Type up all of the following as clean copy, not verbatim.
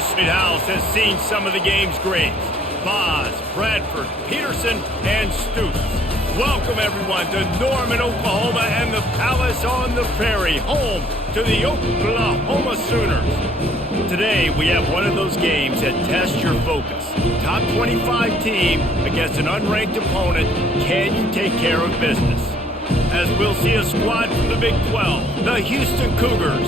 This house has seen some of the game's greats. Boz, Bradford, Peterson, and Stoops. Welcome, everyone, to Norman, Oklahoma, and the Palace on the Prairie, home to the Oklahoma Sooners. Today, we have one of those games that tests your focus. Top 25 team against an unranked opponent. Can you take care of business? As we'll see a squad from the Big 12, the Houston Cougars,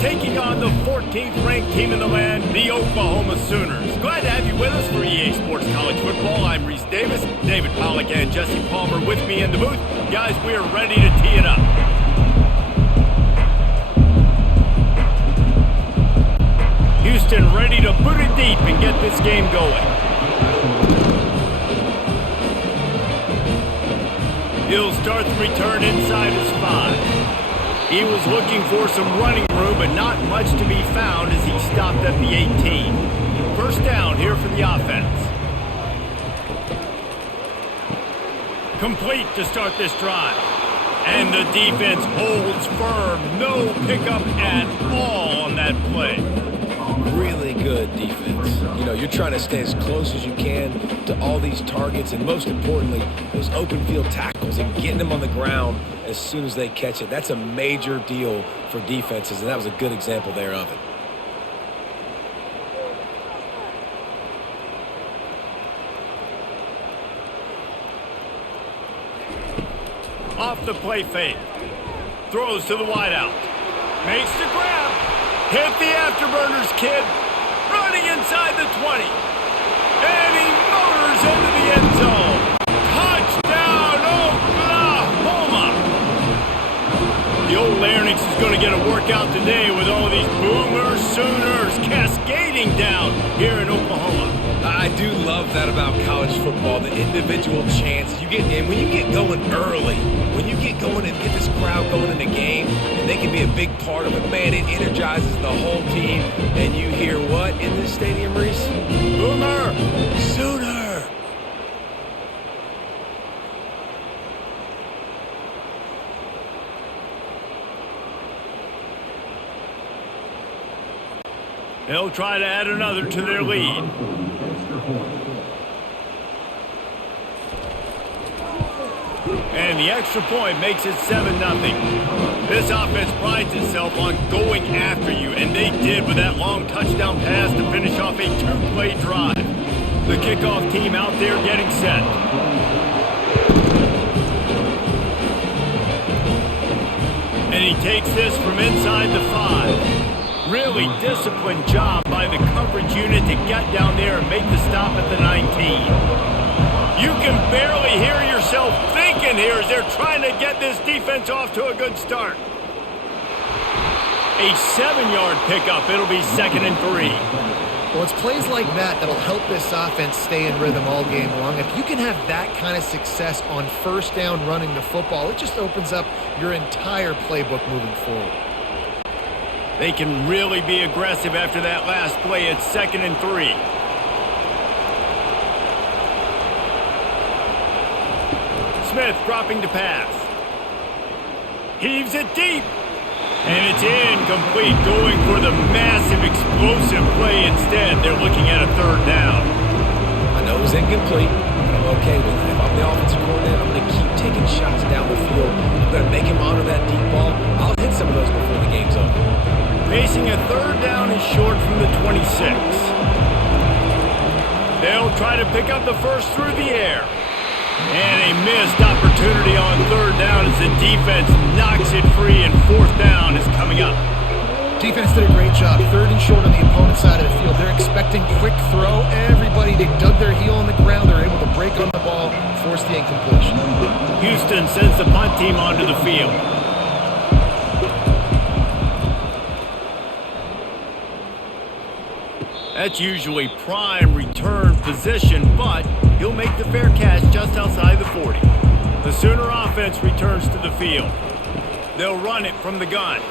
taking on the 14th ranked team in the land, the Oklahoma Sooners. Glad to have you with us for EA Sports College Football. I'm Reese Davis, David Pollack and Jesse Palmer with me in the booth. Guys, we are ready to tee it up. Houston ready to boot it deep and get this game going. He'll start the return inside his 5. He was looking for some running room, but not much to be found as he stopped at the 18. First down here for the offense. Complete to start this drive. And the defense holds firm. No pickup at all on that play. Really good defense. You know, you're trying to stay as close as you can to all these targets, and most importantly, those open field tackles and getting them on the ground as soon as they catch it. That's a major deal for defenses, and that was a good example there of it. Off the play fake. Throws to the wideout. Makes the grab. Hit the afterburners, kid. Running inside the 20. And he motors into the end zone. Touchdown, Oklahoma. The old Larynx is going to get a workout today with all these Boomer Sooners cascading down here in Oklahoma. I do love that about college football, the individual chance you get. And when you get going early, when you get going and get this crowd going in the game, and they can be a big part of it, man, it energizes the whole team. And you hear what in this stadium, Reese? Boomer Sooner. They'll try to add another to their lead. And the extra point makes it 7-0. This offense prides itself on going after you, and they did with that long touchdown pass to finish off a 2-play drive. The kickoff team out there getting set. And he takes this from inside the 5. Really disciplined job by the coverage unit to get down there and make the stop at the 19. You can barely hear yourself thinking here as they're trying to get this defense off to a good start. A 7-yard pickup. It'll be 2nd and 3. Well, it's plays like that that'll help this offense stay in rhythm all game long. If you can have that kind of success on first down running the football, it just opens up your entire playbook moving forward. They can really be aggressive after that last play. It's 2nd and 3. Smith dropping to pass. Heaves it deep. And it's incomplete, going for the massive explosive play instead. They're looking at a 3rd down. I know it was incomplete, but I'm okay with it. If I'm the offensive coordinator, I'm going to keep taking shots down the field. I'm going to make him honor that deep ball. I'll hit some of those before the game's over. Facing a 3rd down and short from the 26. They'll try to pick up the first through the air. And a missed opportunity on 3rd down as the defense knocks it free, and 4th down is coming up. Defense did a great job. 3rd and short on the opponent's side of the field. They're expecting quick throw. Everybody, they dug their heel on the ground. They're able to break on the ball, force the incompletion. Houston sends the punt team onto the field. That's usually prime return position, but he'll make the fair catch just outside the 40. The Sooner offense returns to the field. They'll run it from the gun.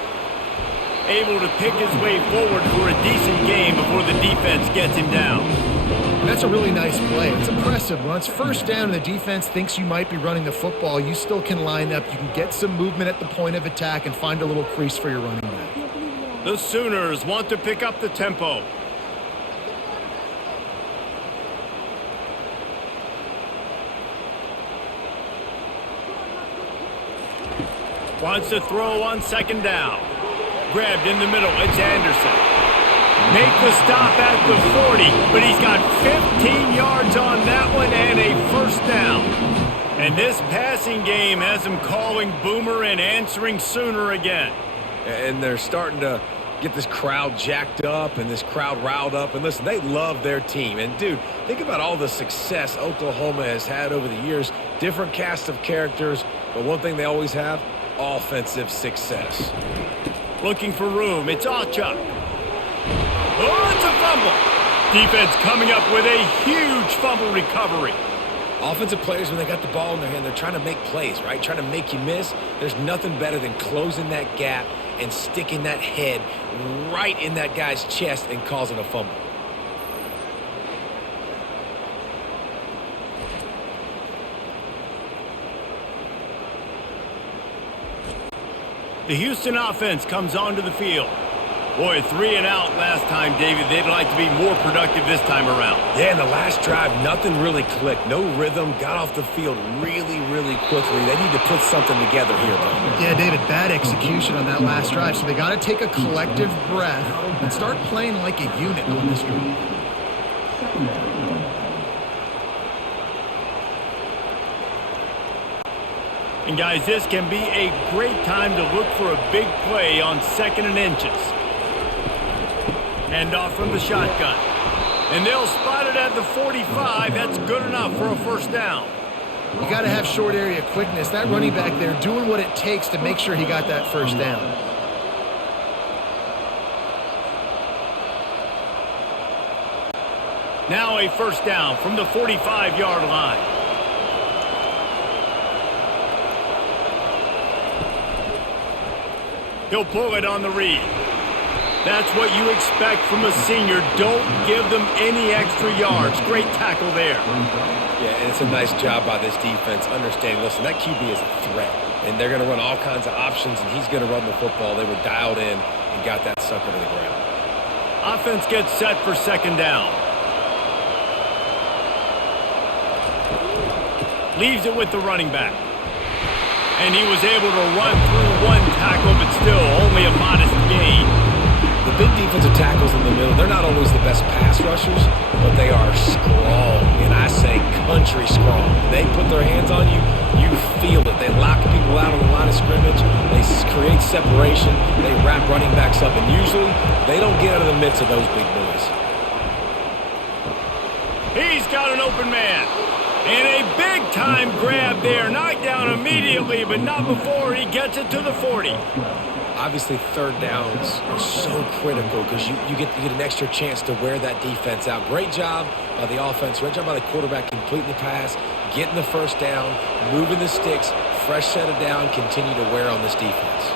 Able to pick his way forward for a decent game before the defense gets him down. And that's a really nice play. It's impressive. When it's first down and the defense thinks you might be running the football, you still can line up. You can get some movement at the point of attack and find a little crease for your running back. The Sooners want to pick up the tempo. Wants to throw on second down. Grabbed in the middle. It's Anderson. Make the stop at the 40, but he's got 15 yards on that one and a first down. And this passing game has him calling Boomer and answering Sooner again. And they're starting to get this crowd jacked up and this crowd riled up. And listen, they love their team. And, dude, think about all the success Oklahoma has had over the years. Different cast of characters, but one thing they always have, offensive success. Looking for room. It's Achuk. Oh, it's a fumble. Defense coming up with a huge fumble recovery. Offensive players, when they got the ball in their hand, they're trying to make plays, right? Trying to make you miss. There's nothing better than closing that gap and sticking that head right in that guy's chest and causing a fumble. The Houston offense comes onto the field. Boy, 3 and out last time, David. They'd like to be more productive this time around. Yeah, in the last drive, nothing really clicked. No rhythm, got off the field really, really quickly. They need to put something together here, though. Yeah, David, bad execution on that last drive, so they got to take a collective breath and start playing like a unit on this drive. And guys, this can be a great time to look for a big play on 2nd and inches. Hand off from the shotgun. And they'll spot it at the 45. That's good enough for a first down. You got to have short area quickness. That running back there doing what it takes to make sure he got that first down. Now a first down from the 45-yard line. He'll pull it on the read. That's what you expect from a senior. Don't give them any extra yards. Great tackle there. Yeah, and it's a nice job by this defense understanding, listen, that QB is a threat, and they're going to run all kinds of options, and he's going to run the football. They were dialed in and got that sucker to the ground. Offense gets set for second down. Leaves it with the running back. And he was able to run through one tackle, but still only a modest gain. The big defensive tackles in the middle, they're not always the best pass rushers, but they are strong, and I say country strong. They put their hands on you, you feel it. They lock people out on the line of scrimmage. They create separation. They wrap running backs up, and usually they don't get out of the midst of those big boys. He's got an open man. And a big-time grab there. Knocked down immediately, but not before he gets it to the 40. Obviously, third downs are so critical because you get an extra chance to wear that defense out. Great job by the offense. Great job by the quarterback completing the pass, getting the first down, moving the sticks, fresh set of down, continue to wear on this defense.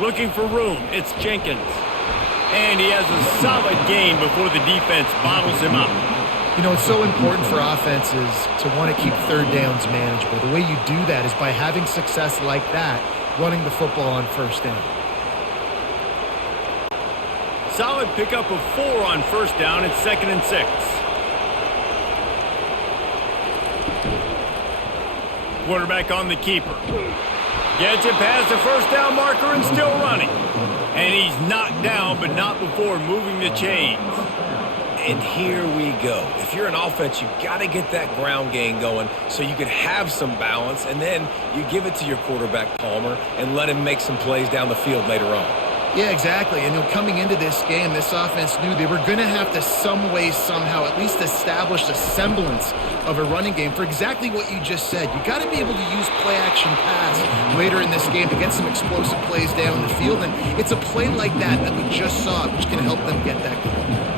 Looking for room. It's Jenkins. And he has a solid gain before the defense bottles him up. You know, it's so important for offenses to want to keep third downs manageable. The way you do that is by having success like that, running the football on first down. Solid pickup of 4 on first down. It's 2nd and 6. Quarterback on the keeper. Gets it past the first down marker and still running. And he's knocked down, but not before moving the chains. And here we go. If you're an offense, you've got to get that ground game going so you can have some balance, and then you give it to your quarterback, Palmer, and let him make some plays down the field later on. Yeah, exactly. And coming into this game, this offense knew they were going to have to some way, somehow, at least establish a semblance of a running game for exactly what you just said. You got to be able to use play-action pass later in this game to get some explosive plays down the field, and it's a play like that we just saw, which can help them get that going.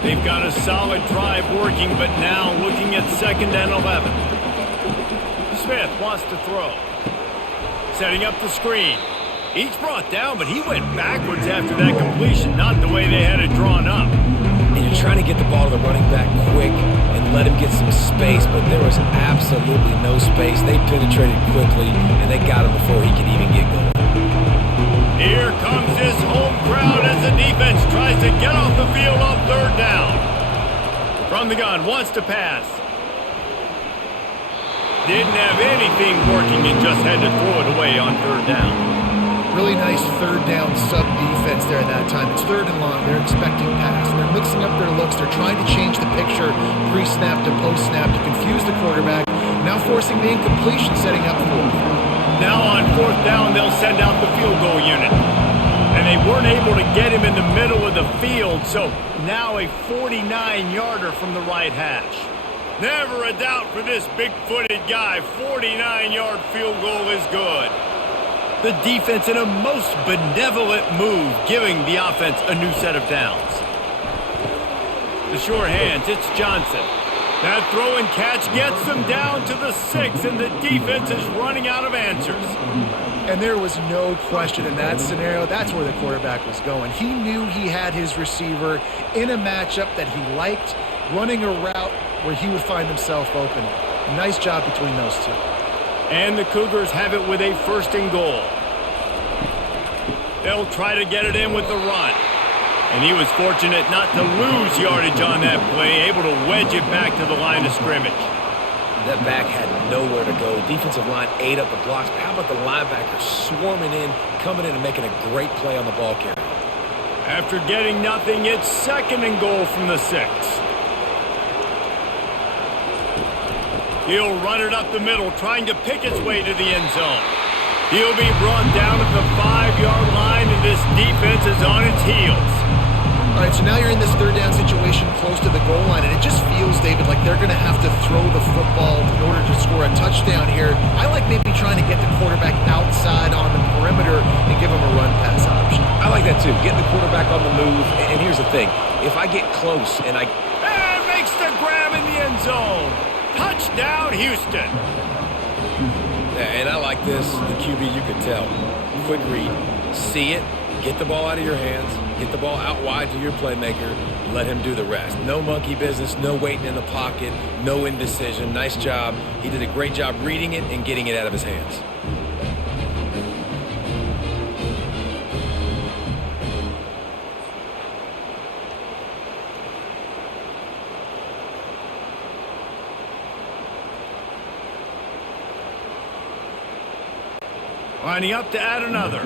They've got a solid drive working, but now looking at 2nd and 11. Smith wants to throw. Setting up the screen. He's brought down, but he went backwards after that completion, not the way they had it drawn up. And you're trying to get the ball to the running back quick and let him get some space, but there was absolutely no space. They penetrated quickly, and they got him before he could even get going. Here comes this home crowd as the defense tries to get off the field on 3rd down. From the gun, wants to pass. Didn't have anything working and just had to throw it away on third down. Really nice third down sub defense there at that time. It's third and long. They're expecting pass. They're mixing up their looks. They're trying to change the picture pre-snap to post-snap to confuse the quarterback. Now forcing the incompletion, setting up fourth. Now on fourth down, they'll send out the field goal unit. And they weren't able to get him in the middle of the field, so now a 49-yarder from the right hash. Never a doubt for this big-footed guy. 49-yard field goal is good. The defense in a most benevolent move, giving the offense a new set of downs. The sure hands, it's Johnson. That throw and catch gets them down to the 6, and the defense is running out of answers. And there was no question in that scenario. That's where the quarterback was going. He knew he had his receiver in a matchup that he liked, running a route where he would find himself open. Nice job between those two. And the Cougars have it with a first and goal. They'll try to get it in with the run. And he was fortunate not to lose yardage on that play, able to wedge it back to the line of scrimmage. That back had nowhere to go. Defensive line ate up the blocks. But how about the linebackers swarming in, coming in and making a great play on the ball carrier? After getting nothing, it's second and goal from the 6. He'll run it up the middle, trying to pick its way to the end zone. He'll be brought down at the 5-yard line, and this defense is on its heels. All right, so now you're in this third down situation close to the goal line, and it just feels, David, like they're going to have to throw the football in order to score a touchdown here. I like maybe trying to get the quarterback outside on the perimeter and give him a run-pass option. I like that, too. Getting the quarterback on the move. And here's the thing. If I get close and And makes the grab in the end zone. Touchdown, Houston. Yeah, and I like this. The QB, you can tell. Quick read. See it. Get the ball out of your hands. Get the ball out wide to your playmaker. Let him do the rest. No monkey business. No waiting in the pocket. No indecision. Nice job. He did a great job reading it and getting it out of his hands. Lining up to add another.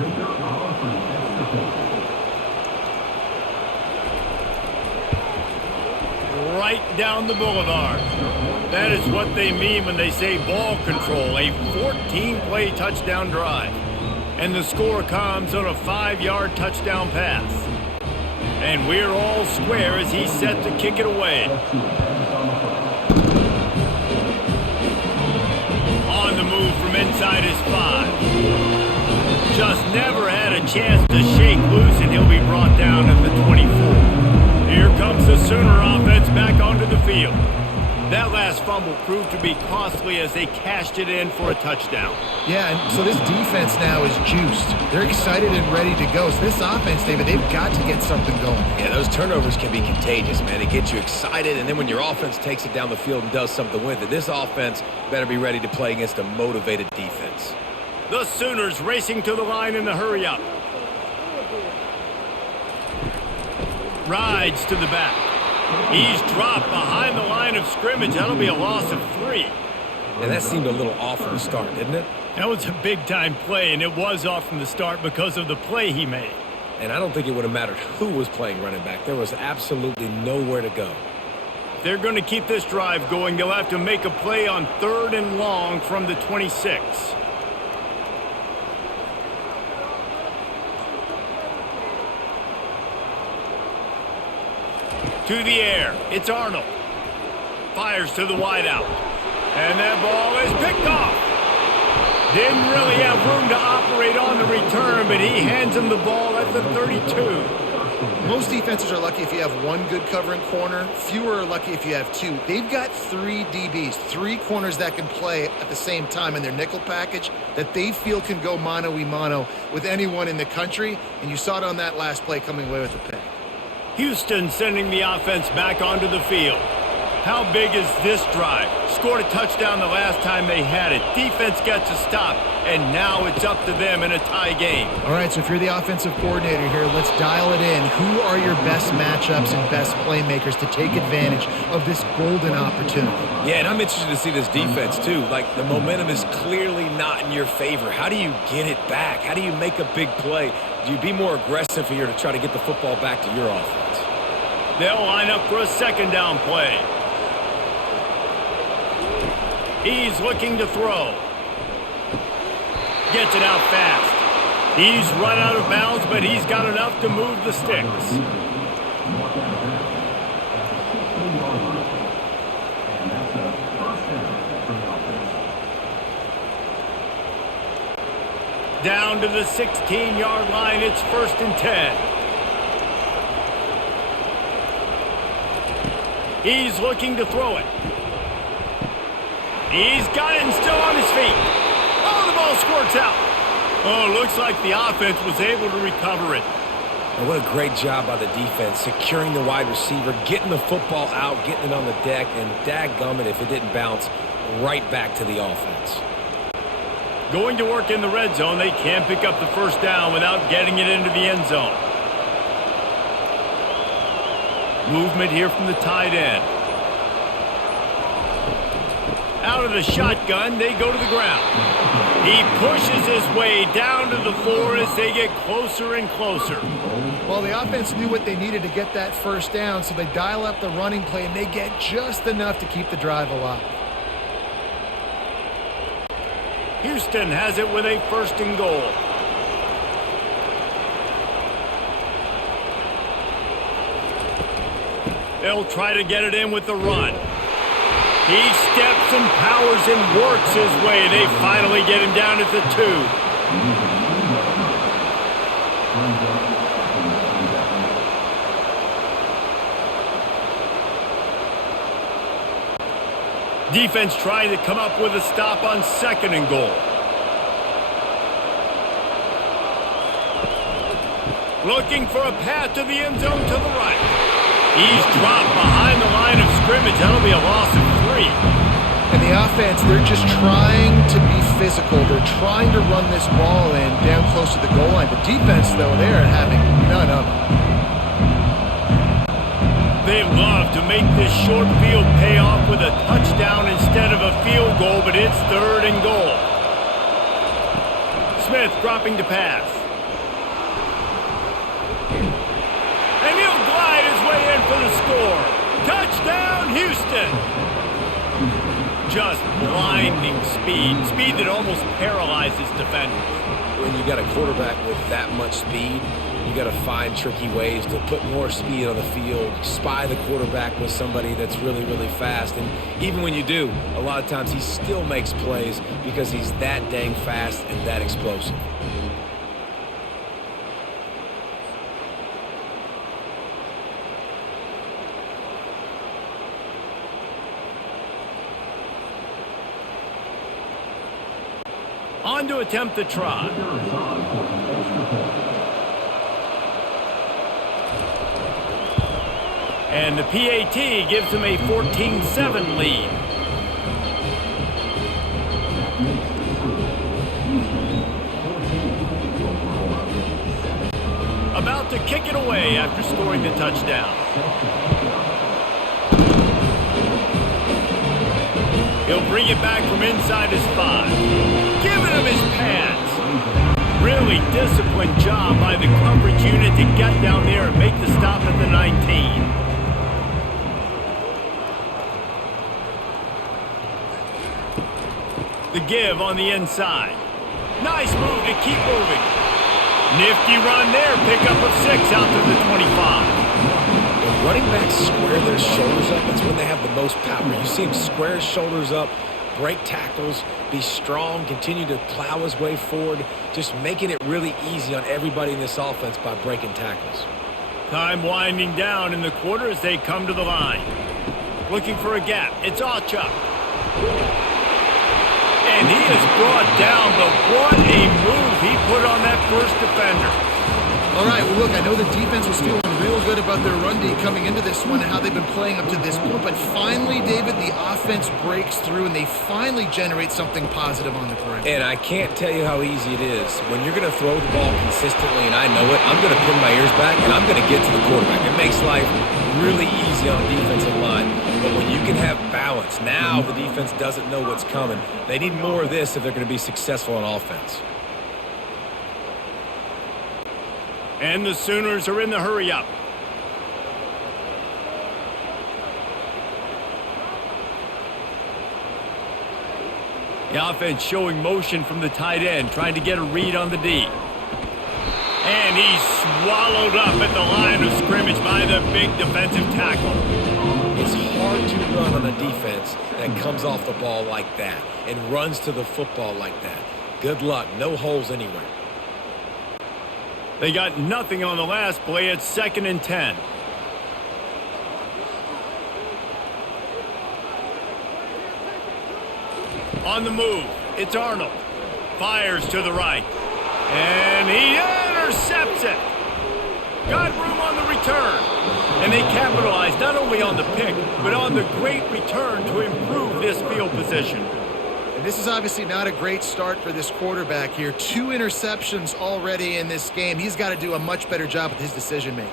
Right down the boulevard. That is what they mean when they say ball control. A 14-play touchdown drive. And the score comes on a 5-yard touchdown pass. And we're all square as he's set to kick it away. On the move from inside his 5. Just never had a chance to shake loose, and he'll be brought down at the 24. Here comes the Sooner offense back onto the field. That last fumble proved to be costly as they cashed it in for a touchdown. Yeah, and so this defense now is juiced. They're excited and ready to go. So this offense, David, they've got to get something going. Yeah, those turnovers can be contagious, man. It gets you excited, and then when your offense takes it down the field and does something with it, this offense better be ready to play against a motivated defense. The Sooners racing to the line in the hurry-up. Rides to the back. He's dropped behind the line of scrimmage. That'll be a loss of 3. And that seemed a little off from the start, didn't it? That was a big-time play, and it was off from the start because of the play he made. And I don't think it would have mattered who was playing running back. There was absolutely nowhere to go. If they're going to keep this drive going, they'll have to make a play on 3rd and long from the 26. To the air, it's Arnold. Fires to the wideout. And that ball is picked off. Didn't really have room to operate on the return, but he hands him the ball at the 32. Most defenses are lucky if you have one good covering corner. Fewer are lucky if you have 2. They've got 3 DBs, 3 corners that can play at the same time in their nickel package that they feel can go mano-a-mano with anyone in the country. And you saw it on that last play coming away with the pick. Houston sending the offense back onto the field. How big is this drive? Scored a touchdown the last time they had it. Defense gets a stop, and now it's up to them in a tie game. All right, so if you're the offensive coordinator here, let's dial it in. Who are your best matchups and best playmakers to take advantage of this golden opportunity? Yeah, and I'm interested to see this defense, too. Like, the momentum is clearly not in your favor. How do you get it back? How do you make a big play? Do you be more aggressive here to try to get the football back to your offense? They'll line up for a second down play. He's looking to throw. Gets it out fast. He's run out of bounds, but he's got enough to move the sticks. Down to the 16-yard line. It's 1st and 10. He's looking to throw it. He's got it and still on his feet. Oh, the ball squirts out. Oh, looks like the offense was able to recover it. And what a great job by the defense, securing the wide receiver, getting the football out, getting it on the deck, and dadgummit if it didn't bounce right back to the offense. Going to work in the red zone, they can't pick up the first down without getting it into the end zone. Movement here from the tight end. Out of the shotgun, they go to the ground. He pushes his way down to the floor as they get closer and closer. Well, the offense knew what they needed to get that first down, so they dial up the running play, and they get just enough to keep the drive alive. Houston has it with a 1st and goal. They'll try to get it in with the run. He steps and powers and works his way. They finally get him down at the 2. Defense trying to come up with a stop on 2nd and goal. Looking for a path to the end zone to the right. He's dropped behind the line of scrimmage. That'll be a loss of 3. And the offense, they're just trying to be physical. They're trying to run this ball in down close to the goal line. The defense, though, they're having none of it. They love to make this short field pay off with a touchdown instead of a field goal, but it's 3rd and goal. Smith dropping to pass. And he'll glide his way in for the score. Touchdown, Houston! Just blinding speed. Speed that almost paralyzes defenders. When you got a quarterback with that much speed, you got to find tricky ways to put more speed on the field, spy the quarterback with somebody that's really, really fast. And even when you do, a lot of times he still makes plays because he's that dang fast and that explosive. On to attempt the try. And the PAT gives them a 14-7 lead. About to kick it away after scoring the touchdown. He'll bring it back from inside his 5. Giving him his pads. Really disciplined job by the coverage unit to get down there and make the stop at the 19. The give on the inside. Nice move to keep moving. Nifty run there. Pickup of 6 out to the 25. When running backs square their shoulders up, that's when they have the most power. You see him square his shoulders up, break tackles, be strong, continue to plow his way forward, just making it really easy on everybody in this offense by breaking tackles. Time winding down in the quarter as they come to the line. Looking for a gap. It's Achuk. And he is brought down, but what a move he put on that first defender. All right, well, look, I know the defense was feeling real good about their run D coming into this one and how they've been playing up to this point, but finally, David, the offense breaks through and they finally generate something positive on the perimeter. And I can't tell you how easy it is. When you're going to throw the ball consistently, and I know it, I'm going to pin my ears back and I'm going to get to the quarterback. It makes life really easy on the defensive line. But when you can have balance, now the defense doesn't know what's coming. They need more of this if they're going to be successful on offense. And the Sooners are in the hurry-up. The offense showing motion from the tight end, trying to get a read on the D. And he's swallowed up at the line of scrimmage by the big defensive tackle. It's hard to run on a defense that comes off the ball like that and runs to the football like that. Good luck. No holes anywhere. They got nothing on the last play. It's 2nd and 10. On the move, it's Arnold. Fires to the right. And he intercepts it. Got room on the return. And they capitalize not only on the pick, but on the great return to improve this field position. This is obviously not a great start for this quarterback here. 2 interceptions already in this game. He's got to do a much better job with his decision-making.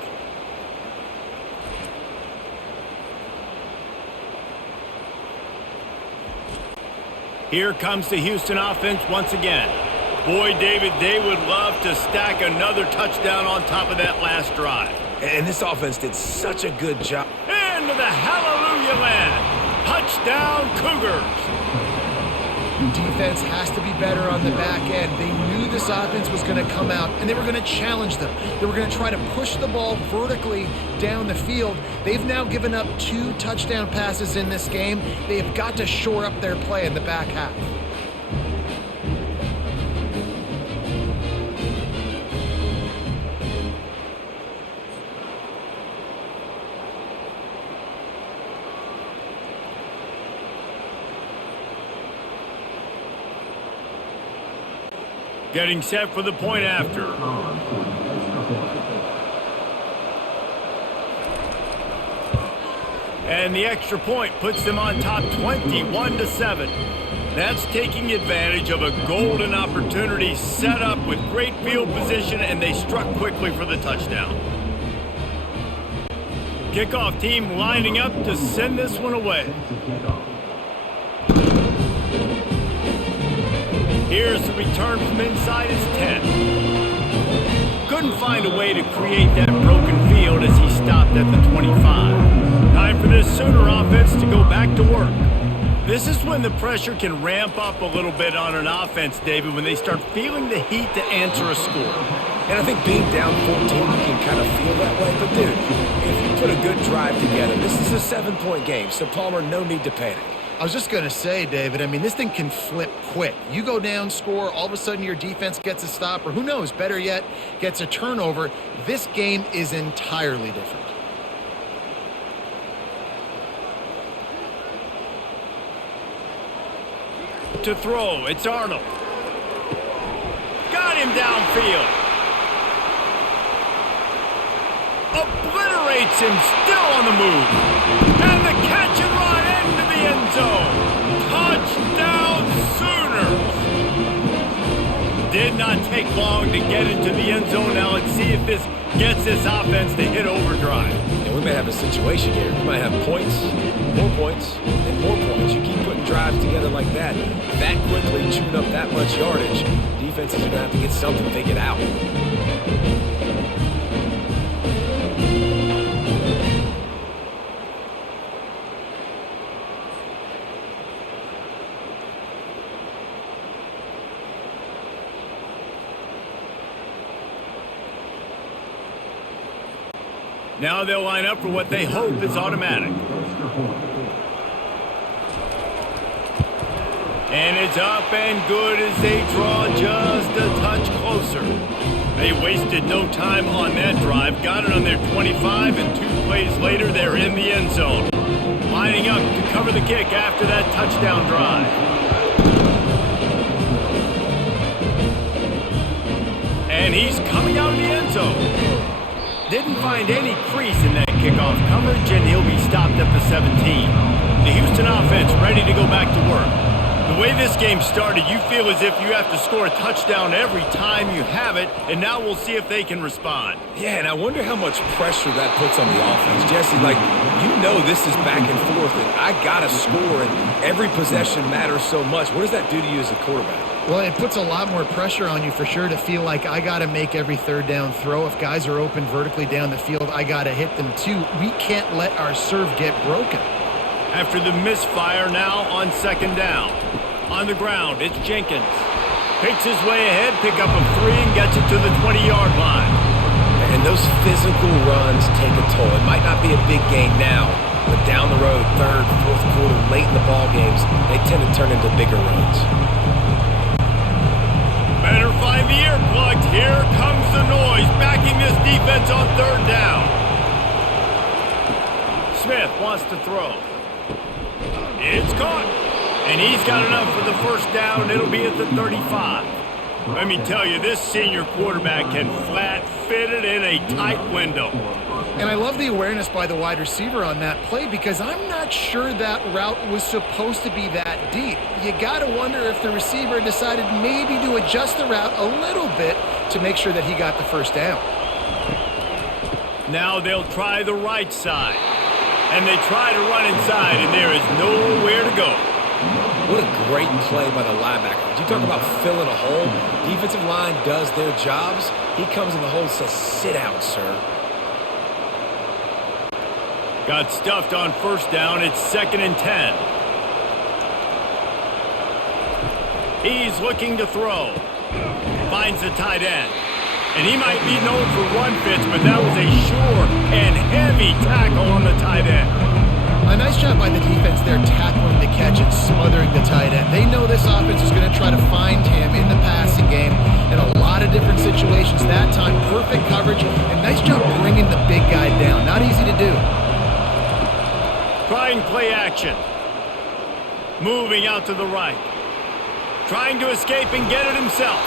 Here comes the Houston offense once again. Boy, David, they would love to stack another touchdown on top of that last drive. And this offense did such a good job. Into the hallelujah land. Touchdown, Cougars. Defense has to be better on the back end. They knew this offense was going to come out, and they were going to challenge them. They were going to try to push the ball vertically down the field. They've now given up 2 touchdown passes in this game. They have got to shore up their play in the back half. Getting set for the point after. And the extra point puts them on top 21-7. That's taking advantage of a golden opportunity set up with great field position, and they struck quickly for the touchdown. Kickoff team lining up to send this one away. Here's the return from inside his 10. Couldn't find a way to create that broken field as he stopped at the 25. Time for this Sooner offense to go back to work. This is when the pressure can ramp up a little bit on an offense, David, when they start feeling the heat to answer a score. And I think being down 14, you can kind of feel that way. But, dude, if you put a good drive together, this is a 7-point game, so Palmer, no need to panic. I was just going to say, David, I mean, this thing can flip quick. You go down, score, all of a sudden your defense gets a stop, or who knows, better yet, gets a turnover. This game is entirely different. To throw, it's Arnold. Got him downfield. Obliterates him, still on the move. And the catch and run into the end zone. Touchdown, Sooners. Did not take long to get into the end zone. Now let's see if this gets this offense to hit overdrive. And we may have a situation here. We might have points, and more points. You keep putting drives together like that quickly, chewing up that much yardage, defenses are going to have to get something figured out. Now they'll line up for what they hope is automatic. And it's up and good as they draw just a touch closer. They wasted no time on that drive. Got it on their 25, and 2 plays later, they're in the end zone. Lining up to cover the kick after that touchdown drive. And and he's coming out of the end zone. Didn't find any crease in that kickoff coverage, and he'll be stopped at the 17. The Houston offense ready to go back to work. The way this game started, you feel as if you have to score a touchdown every time you have it, and now we'll see if they can respond. Yeah, and I wonder how much pressure that puts on the offense. Jesse, this is back and forth, and I got to score, and every possession matters so much. What does that do to you as a quarterback? Well, it puts a lot more pressure on you for sure to feel like I got to make every third down throw. If guys are open vertically down the field, I got to hit them too. We can't let our serve get broken. After the misfire now on second down. On the ground, it's Jenkins. Picks his way ahead, pick up a 3 and gets it to the 20-yard line. And those physical runs take a toll. It might not be a big gain now, but down the road, third, fourth quarter, late in the ball games, they tend to turn into bigger runs. Better find the earplugs. Here comes the noise, backing this defense on third down. Smith wants to throw. It's caught. And he's got enough for the first down. It'll be at the 35. Let me tell you, this senior quarterback can flat fit it in a tight window. And I love the awareness by the wide receiver on that play because I'm not sure that route was supposed to be that deep. You got to wonder if the receiver decided maybe to adjust the route a little bit to make sure that he got the first down. Now they'll try the right side. And they try to run inside, and there is nowhere to go. What a great play by the linebacker. You talk about filling a hole. Defensive line does their jobs. He comes in the hole and says, sit out, sir. Got stuffed on first down. It's 2nd and 10. He's looking to throw. Finds the tight end. And he might be known for run fits, but that was a sure and heavy tackle on the tight end. A nice job by the defense there tackling the catch and smothering the tight end. They know this offense is going to try to find him in the passing game in a lot of different situations. That time, perfect coverage, and nice job bringing the big guy down. Not easy to do. Trying play action. Moving out to the right. Trying to escape and get it himself.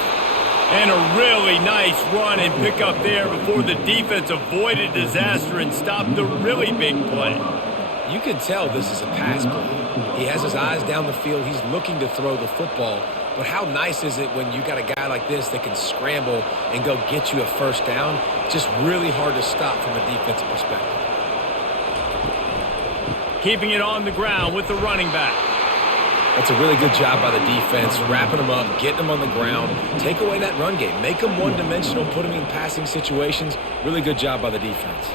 And a really nice run and pick up there before the defense avoided disaster and stopped the really big play. You can tell this is a pass play. He has his eyes down the field. He's looking to throw the football. But how nice is it when you got a guy like this that can scramble and go get you a first down? Just really hard to stop from a defensive perspective. Keeping it on the ground with the running back. That's a really good job by the defense, wrapping them up, getting them on the ground. Take away that run game. Make them one-dimensional, put them in passing situations. Really good job by the defense.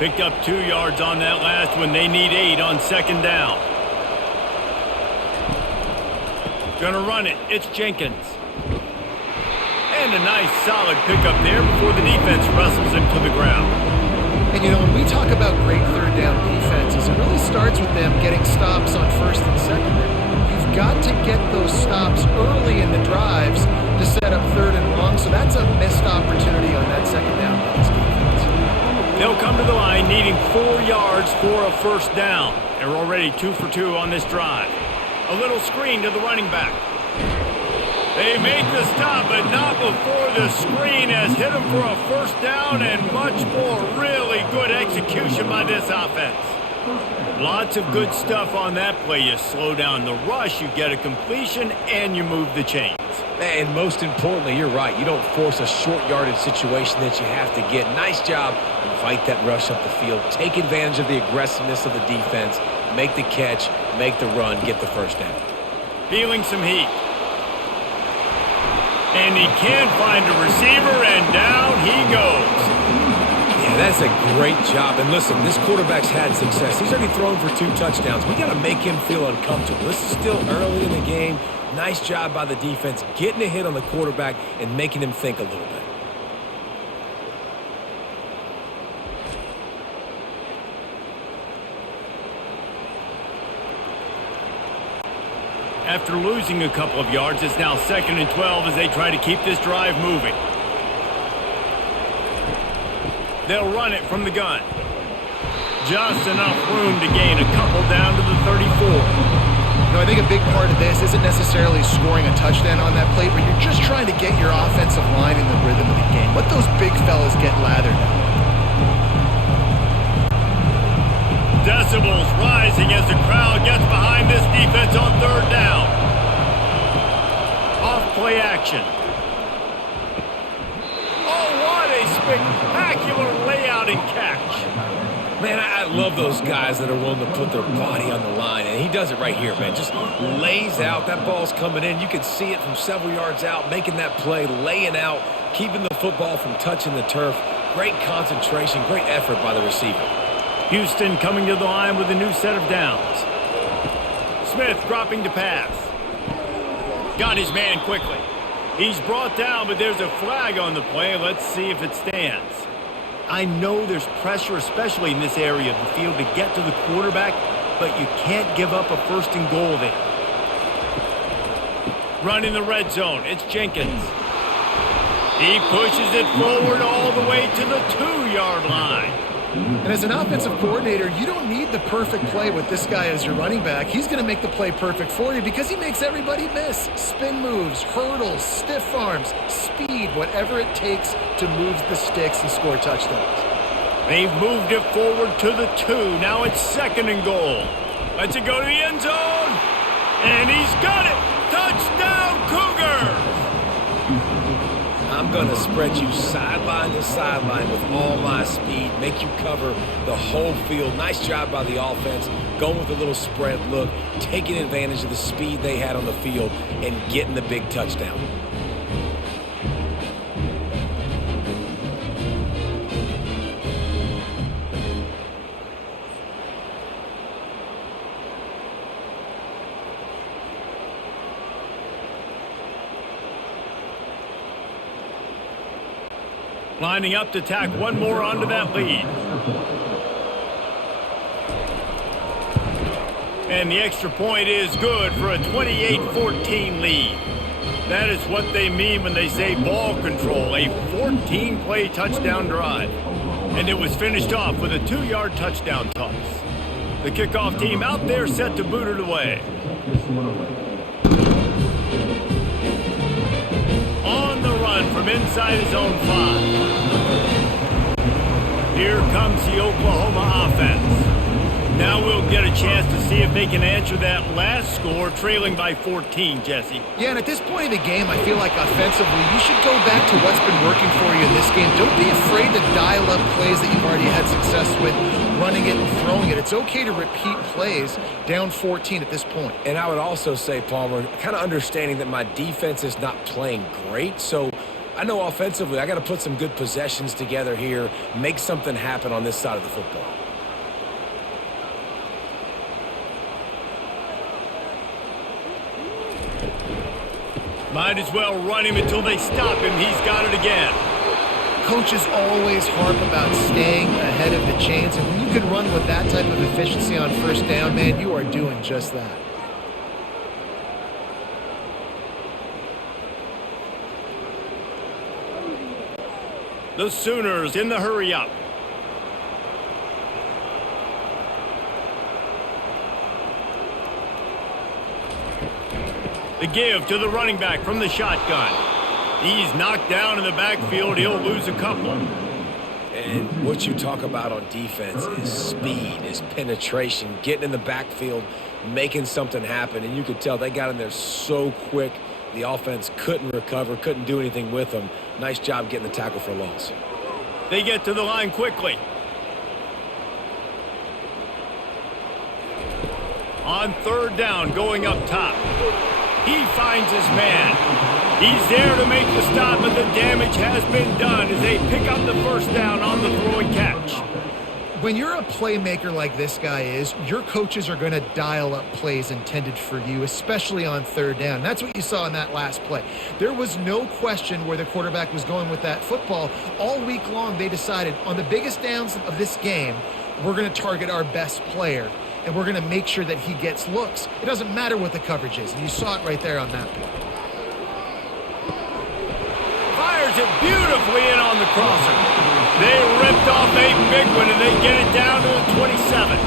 Picked up 2 yards on that last one. They need 8 on second down. Gonna run it. It's Jenkins. And a nice solid pickup there before the defense wrestles him to the ground. And, when we talk about great third down defenses, it really starts with them getting stops on first and second down. You've got to get those stops early in the drives to set up third and long, so that's a missed opportunity on that second down by this defense. They'll come to the line needing 4 yards for a first down. They're already 2 for 2 on this drive. A little screen to the running back. They make the stop, but not before the screen has hit them for a first down and much more. Really good execution by this offense. Lots of good stuff on that play. You slow down the rush, you get a completion, and you move the chains. And most importantly, you're right. You don't force a short yardage situation that you have to get. Nice job. Fight that rush up the field. Take advantage of the aggressiveness of the defense. Make the catch, make the run, get the first down. Feeling some heat. And he can't find a receiver, and down he goes. Yeah, that's a great job. And listen, this quarterback's had success. He's already thrown for 2 touchdowns. We got to make him feel uncomfortable. This is still early in the game. Nice job by the defense, getting a hit on the quarterback and making him think a little bit. After losing a couple of yards, it's now 2nd and 12 as they try to keep this drive moving. They'll run it from the gun. Just enough room to gain a couple down to the 34. No, I think a big part of this isn't necessarily scoring a touchdown on that play, but you're just trying to get your offensive line in the rhythm of the game. Let those big fellas get lathered up. Decibels rising as the crowd gets behind this defense on third down. Off play action. Oh, what a spectacular layout and catch. Man, I love those guys that are willing to put their body on the line, and he does it right here, man. Just lays out. That ball's coming in. You can see it from several yards out, making that play, laying out, keeping the football from touching the turf. Great concentration, great effort by the receiver. Houston coming to the line with a new set of downs. Smith dropping to pass. Got his man quickly. He's brought down, but there's a flag on the play. Let's see if it stands. I know there's pressure, especially in this area of the field, to get to the quarterback, but you can't give up a first and goal there. Run in the red zone. It's Jenkins. He pushes it forward all the way to the 2-yard line. And as an offensive coordinator, you don't need the perfect play with this guy as your running back. He's going to make the play perfect for you because he makes everybody miss. Spin moves, hurdles, stiff arms, speed, whatever it takes to move the sticks and score touchdowns. They've moved it forward to the 2. Now it's second and goal. Lets it go to the end zone. And he's got it. Touchdown, Cougars! I'm going to spread you sideline to sideline with all my speed, make you cover the whole field. Nice job by the offense, going with a little spread look, taking advantage of the speed they had on the field, and getting the big touchdown. Lining up to tack one more onto that lead. And the extra point is good for a 28-14 lead. That is what they mean when they say ball control, a 14-play touchdown drive. And it was finished off with a 2-yard touchdown toss. The kickoff team out there set to boot it away. On the run from inside his own 5. Here comes the Oklahoma offense. Now we'll get a chance to see if they can answer that last score, trailing by 14, Jesse. Yeah, and at this point of the game, I feel like offensively, you should go back to what's been working for you in this game. Don't be afraid to dial up plays that you've already had success with, running it and throwing it. It's okay to repeat plays down 14 at this point. And I would also say, Palmer, kind of understanding that my defense is not playing great, so I know offensively I got to put some good possessions together here, make something happen on this side of the football. Might as well run him until they stop him. He's got it again. Coaches always harp about staying ahead of the chains, and when you can run with that type of efficiency on first down, man, you are doing just that. The Sooners in the hurry-up. The give to the running back from the shotgun. He's knocked down in the backfield. He'll lose a couple. And what you talk about on defense is speed, is penetration, getting in the backfield, making something happen. And you could tell they got in there so quick. The offense couldn't recover, couldn't do anything with them. Nice job getting the tackle for a loss. They get to the line quickly. On third down, going up top. He finds his man. He's there to make the stop, but the damage has been done as they pick up the first down on the throw and catch. When you're a playmaker like this guy is, your coaches are going to dial up plays intended for you, especially on third down. That's what you saw in that last play. There was no question where the quarterback was going with that football. All week long, they decided on the biggest downs of this game, we're going to target our best player, and we're going to make sure that he gets looks. It doesn't matter what the coverage is, and you saw it right there on that play. Fires it beautifully in on the crosser. They ripped off a big one, and they get it down to the 27.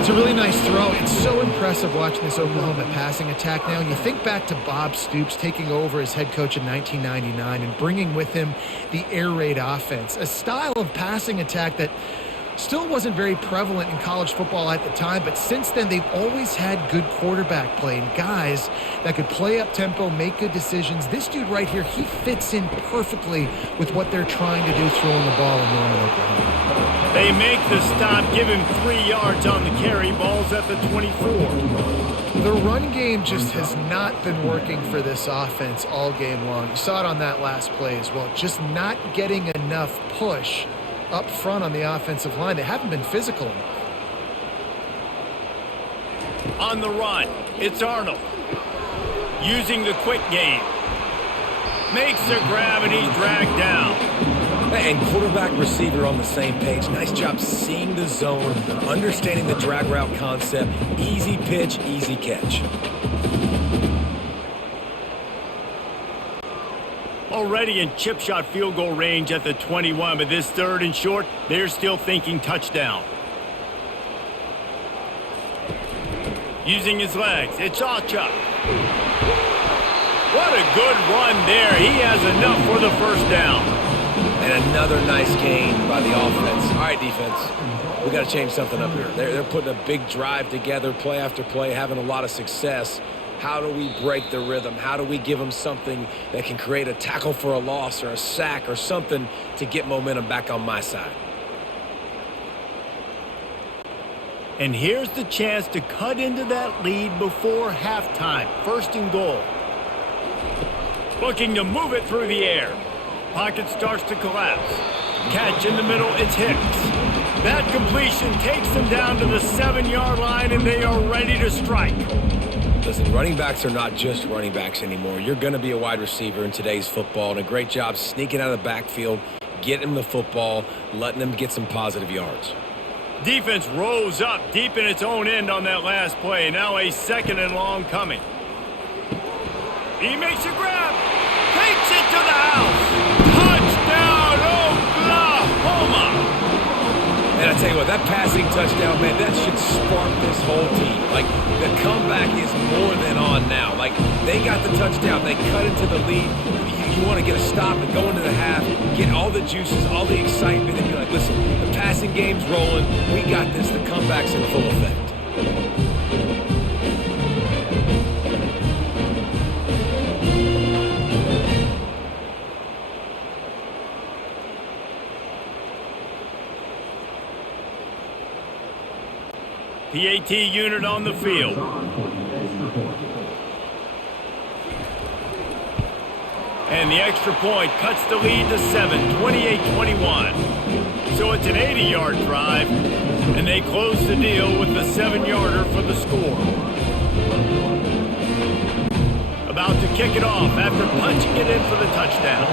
It's a really nice throw. It's so impressive watching this Oklahoma passing attack now. You think back to Bob Stoops taking over as head coach in 1999 and bringing with him the air raid offense, a style of passing attack that still wasn't very prevalent in college football at the time, but since then they've always had good quarterback play and guys that could play up tempo, make good decisions. This dude right here, he fits in perfectly with what they're trying to do throwing the ball in Norman, Oklahoma. They make the stop, give him 3 yards on the carry. Ball's at the 24. The run game just has not been working for this offense all game long. You saw it on that last play as well. Just not getting enough push up front on the offensive line. They haven't been physical enough. On the run, it's Arnold. Using the quick game. Makes the grab, and he's dragged down. And quarterback receiver on the same page. Nice job seeing the zone, understanding the drag route concept. Easy pitch, easy catch. Already in chip shot field goal range at the 21, but this 3rd and short, they're still thinking touchdown. Using his legs, it's Achuk. What a good run there. He has enough for the first down. And another nice gain by the offense. All right, defense, we got to change something up here. They're putting a big drive together, play after play, having a lot of success. How do we break the rhythm? How do we give them something that can create a tackle for a loss or a sack or something to get momentum back on my side? And here's the chance to cut into that lead before halftime. 1st and goal. Looking to move it through the air. Pocket starts to collapse. Catch in the middle, it's Hicks. That completion takes them down to the 7-yard line, and they are ready to strike. Listen, running backs are not just running backs anymore. You're going to be a wide receiver in today's football, and a great job sneaking out of the backfield, getting them the football, letting them get some positive yards. Defense rose up deep in its own end on that last play. Now a 2nd and long coming. He makes a grab. Takes it to the house. Touchdown, Oklahoma. And I tell you what, that passing touchdown, man, that should spark this whole team. Like, the comeback is more than on now. Like, they got the touchdown. They cut into the lead. You want to get a stop and go into the half, get all the juices, all the excitement, and be like, listen, the passing game's rolling. We got this. The comeback's in full effect. PAT unit on the field. And the extra point cuts the lead to 7, 28-21. So it's an 80-yard drive, and they close the deal with the 7-yarder for the score. About to kick it off after punching it in for the touchdown.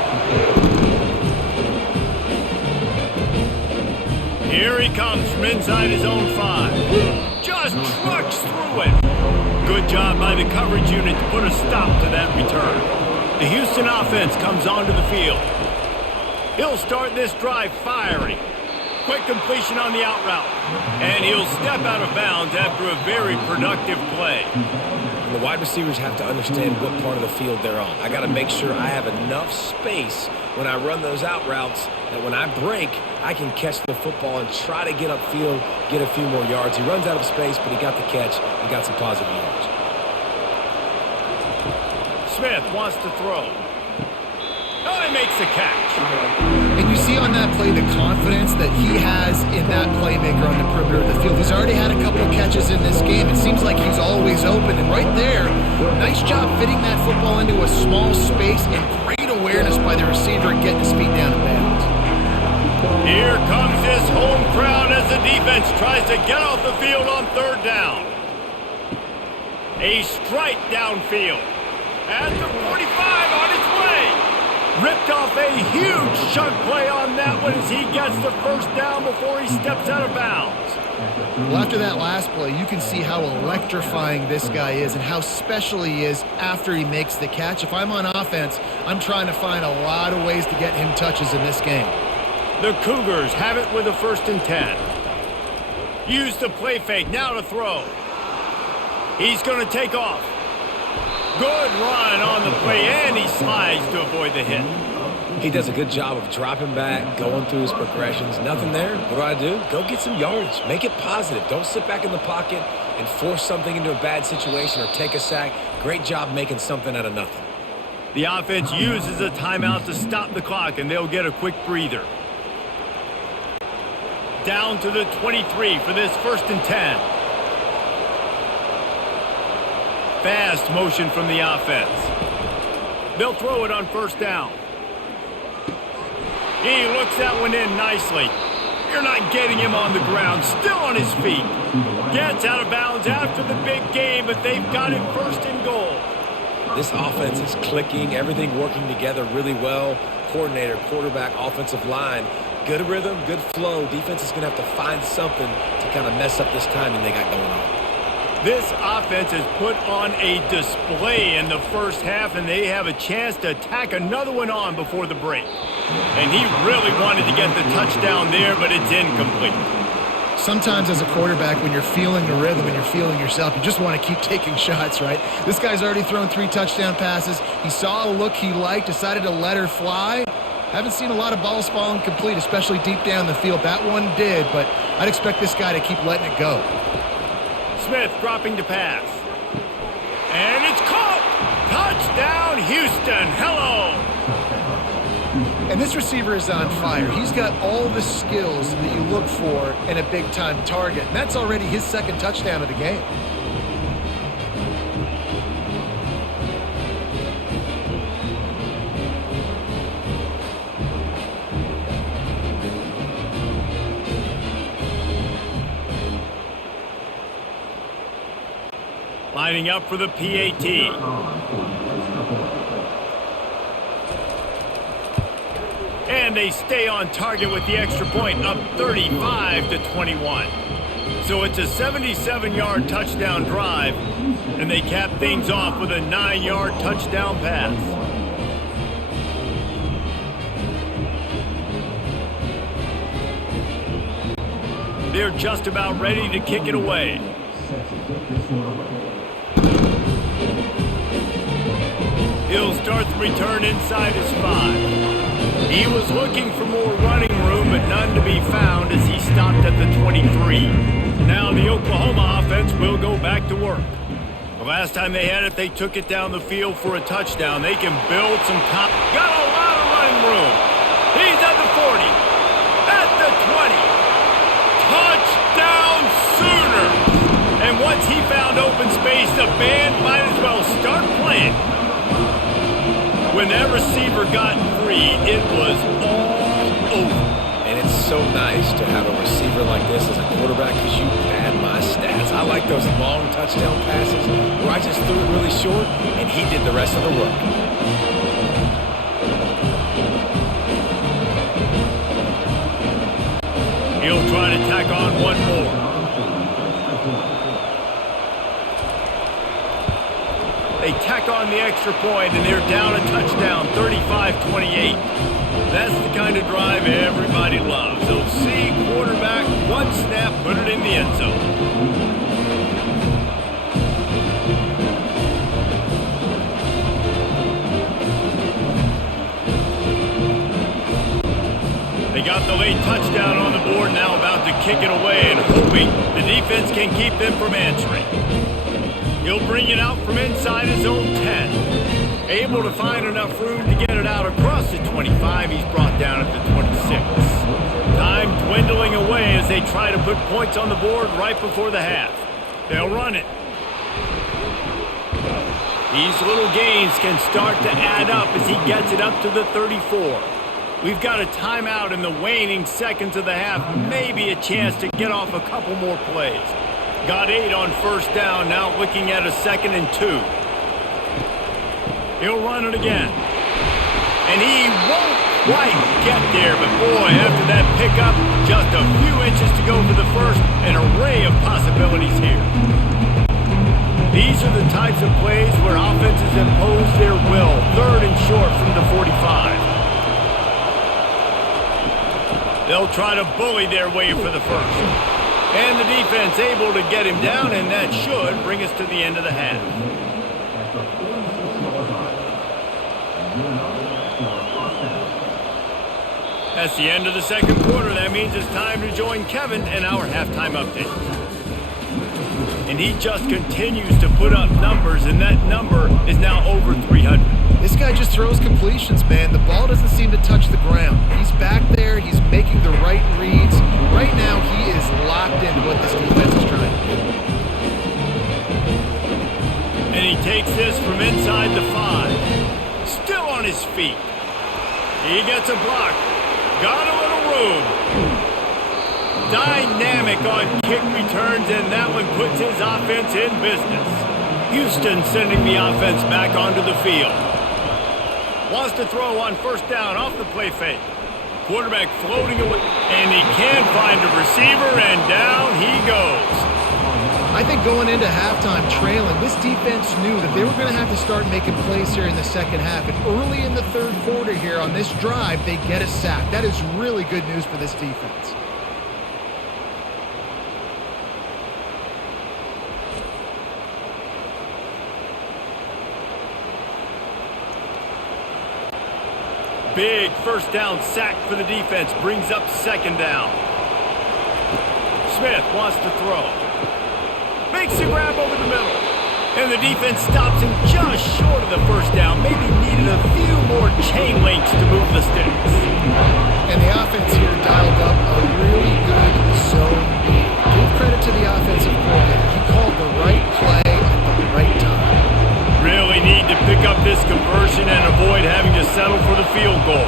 Here he comes from inside his own 5. Just trucks through it. Good job by the coverage unit to put a stop to that return. The Houston offense comes onto the field. He'll start this drive firing. Quick completion on the out route. And he'll step out of bounds after a very productive play. And the wide receivers have to understand what part of the field they're on. I got to make sure I have enough space when I run those out routes that when I break, I can catch the football and try to get upfield, get a few more yards. He runs out of space, but he got the catch and got some positive yards. Smith wants to throw. Oh, he makes the catch. And you see on that play the confidence that he has in that playmaker on the perimeter of the field. He's already had a couple of catches in this game. It seems like he's always open. And right there, nice job fitting that football into a small space and great awareness by the receiver and getting his feet down in bounds. Here comes his home crowd as the defense tries to get off the field on 3rd down. A strike downfield. At the 45 on his way. Ripped off a huge chunk play on that one as he gets the first down before he steps out of bounds. Well, after that last play, you can see how electrifying this guy is and how special he is after he makes the catch. If I'm on offense, I'm trying to find a lot of ways to get him touches in this game. The Cougars have it with a 1st and 10. Use the play fake, now to throw. He's going to take off. Good run on the play, and he slides to avoid the hit. He does a good job of dropping back, going through his progressions. Nothing there. What do? Go get some yardage. Make it positive. Don't sit back in the pocket and force something into a bad situation or take a sack. Great job making something out of nothing. The offense uses a timeout to stop the clock, and they'll get a quick breather. Down to the 23 for this 1st and 10. Fast motion from the offense. They'll throw it on 1st down. He looks that one in nicely. You're not getting him on the ground. Still on his feet. Gets out of bounds after the big game, but they've got him 1st and goal. This offense is clicking. Everything working together really well. Coordinator, quarterback, offensive line. Good rhythm, good flow. Defense is going to have to find something to kind of mess up this timing they got going on. This offense has put on a display in the 1st half, and they have a chance to tack another one on before the break. And he really wanted to get the touchdown there, but it's incomplete. Sometimes as a quarterback, when you're feeling the rhythm and you're feeling yourself, you just want to keep taking shots, right? This guy's already thrown 3 touchdown passes. He saw a look he liked, decided to let her fly. Haven't seen a lot of balls falling complete, especially deep down the field. That one did, but I'd expect this guy to keep letting it go. Smith dropping to pass. And it's caught! Touchdown, Houston! Hello! And this receiver is on fire. He's got all the skills that you look for in a big-time target. And that's already his 2nd touchdown of the game. Lining up for the PAT. And they stay on target with the extra point, up 35-21. So it's a 77-yard touchdown drive, and they cap things off with a 9-yard touchdown pass. They're just about ready to kick it away. He'll start the return inside his 5. He was looking for more running room, but none to be found as he stopped at the 23. Now the Oklahoma offense will go back to work. The last time they had it, they took it down the field for a touchdown. They can build some top. Got a lot of running room. He's at the 40. At the 20. Touchdown Sooners! And once he found open space, the band might as well start playing. When that receiver got free, it was all over. And it's so nice to have a receiver like this as a quarterback because you pad my stats. I like those long touchdown passes where I just threw it really short and he did the rest of the work. He'll try to tack on one more. They tack on the extra point, and they're down a touchdown, 35-28. That's the kind of drive everybody loves. They'll see quarterback, one snap, put it in the end zone. They got the late touchdown on the board, now about to kick it away and hoping the defense can keep them from answering. He'll bring it out from inside his own 10. Able to find enough room to get it out across the 25. He's brought down at the 26. Time dwindling away as they try to put points on the board right before the half. They'll run it. These little gains can start to add up as he gets it up to the 34. We've got a timeout in the waning seconds of the half. Maybe a chance to get off a couple more plays. Got 8 on first down, now looking at a 2nd and 2. He'll run it again. And he won't quite get there, but boy, after that pickup, just a few inches to go for the first, an array of possibilities here. These are the types of plays where offenses impose their will. 3rd and short from the 45. They'll try to bully their way for the first. And the defense able to get him down, and that should bring us to the end of the half. That's the end of the second quarter. That means it's time to join Kevin in our halftime update. And he just continues to put up numbers, and that number is now over 300. This guy just throws completions, man. The ball doesn't seem to touch the ground. He's back there. He's making the right reads. Right now, he is locked into what this defense is trying to do. And he takes this from inside the 5. Still on his feet. He gets a block. Got a little room. Dynamic on kick returns, and that one puts his offense in business. Houston sending the offense back onto the field. Wants to throw on first down off the play fake. Quarterback floating away, and he can find a receiver, and down he goes. I think going into halftime trailing, this defense knew that they were going to have to start making plays here in the second half. And early in the third quarter here on this drive, they get a sack. That is really good news for this defense. Big first down sack for the defense, brings up second down. Smith wants to throw. Makes a grab over the middle. And the defense stops him just short of the first down. Maybe needed a few more chain links to move the sticks. And the offense here dialed up a really good zone beat. Give credit to the offensive coordinator. He called the right play at the right time. Really need to pick up this conversion and avoid having to settle for the field goal.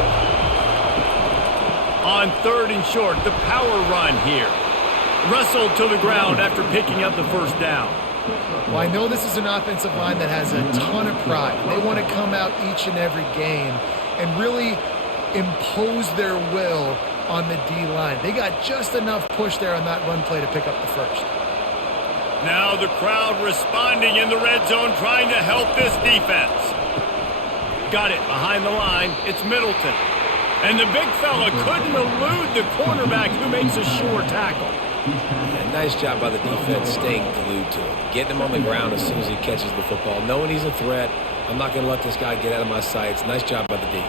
On third and short, the power run here. Wrestled to the ground after picking up the first down. Well, I know this is an offensive line that has a ton of pride. They want to come out each and every game and really impose their will on the D-line. They got just enough push there on that run play to pick up the first. Now the crowd responding in the red zone, trying to help this defense. Got it behind the line. It's Middleton. And the big fella couldn't elude the cornerback who makes a sure tackle. Yeah, nice job by the defense staying glued to him. Getting him on the ground as soon as he catches the football. Knowing he's a threat. I'm not going to let this guy get out of my sights. Nice job by the D.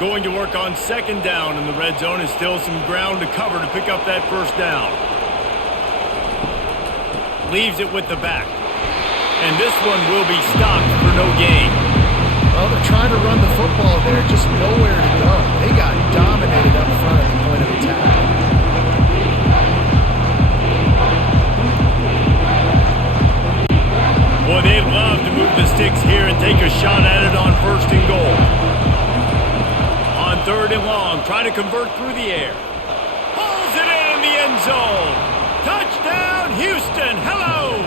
Going to work on second down in the red zone, and still some ground to cover to pick up that first down. Leaves it with the back. And this one will be stopped for no gain. Well, they're trying to run the football there, just nowhere to go. They got dominated up front at the point of attack. Boy, they'd love to move the sticks here and take a shot at it on first and goal. On third and long, trying to convert through the air. Pulls it in the end zone. Touchdown, Houston. Hello.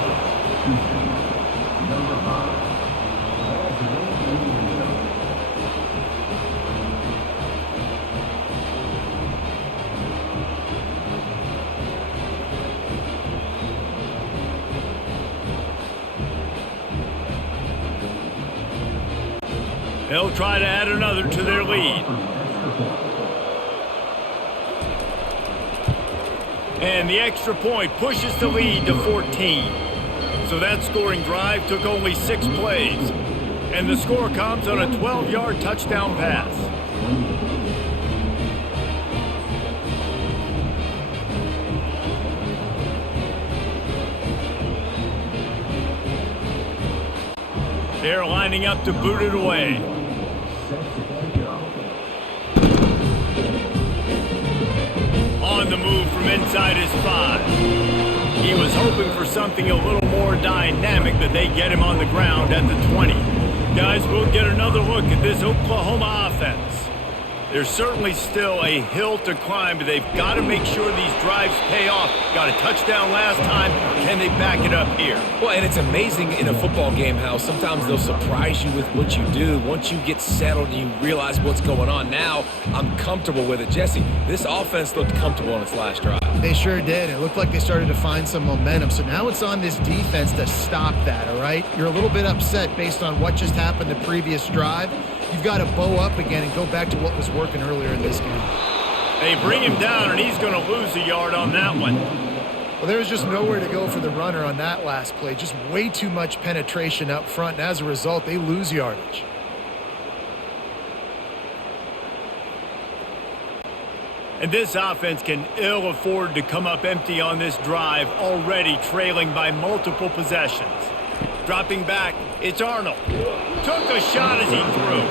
They'll try to add another to their lead. And the extra point pushes the lead to 14. So that scoring drive took only 6 plays. And the score comes on a 12-yard touchdown pass. They're lining up to boot it away. On the move from inside his 5. He was hoping for something a little more dynamic, but they get him on the ground at the 20. Guys, we'll get another look at this Oklahoma offense. There's certainly still a hill to climb, but they've got to make sure these drives pay off. Got a touchdown last time. Can they back it up here? Well, and it's amazing in a football game how sometimes they'll surprise you with what you do. Once you get settled and you realize what's going on, now I'm comfortable with it. Jesse, this offense looked comfortable on its last drive. They sure did. It looked like they started to find some momentum. So now it's on this defense to stop that, all right? You're a little bit upset based on what just happened the previous drive. You've got to bow up again and go back to what was working earlier in this game. They bring him down, and he's going to lose a yard on that one. Well, there was just nowhere to go for the runner on that last play. Just way too much penetration up front, and as a result, they lose yardage. And this offense can ill afford to come up empty on this drive, already trailing by multiple possessions. Dropping back, it's Arnold. Took a shot as he threw.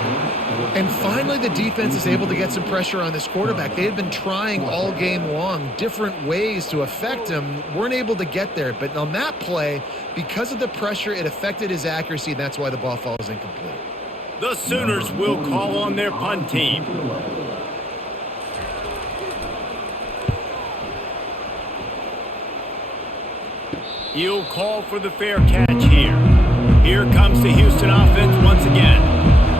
And finally, the defense is able to get some pressure on this quarterback. They had been trying all game long different ways to affect him. Weren't able to get there. But on that play, because of the pressure, it affected his accuracy. And that's why the ball falls incomplete. The Sooners will call on their punt team. He'll call for the fair catch here. Here comes the Houston offense once again.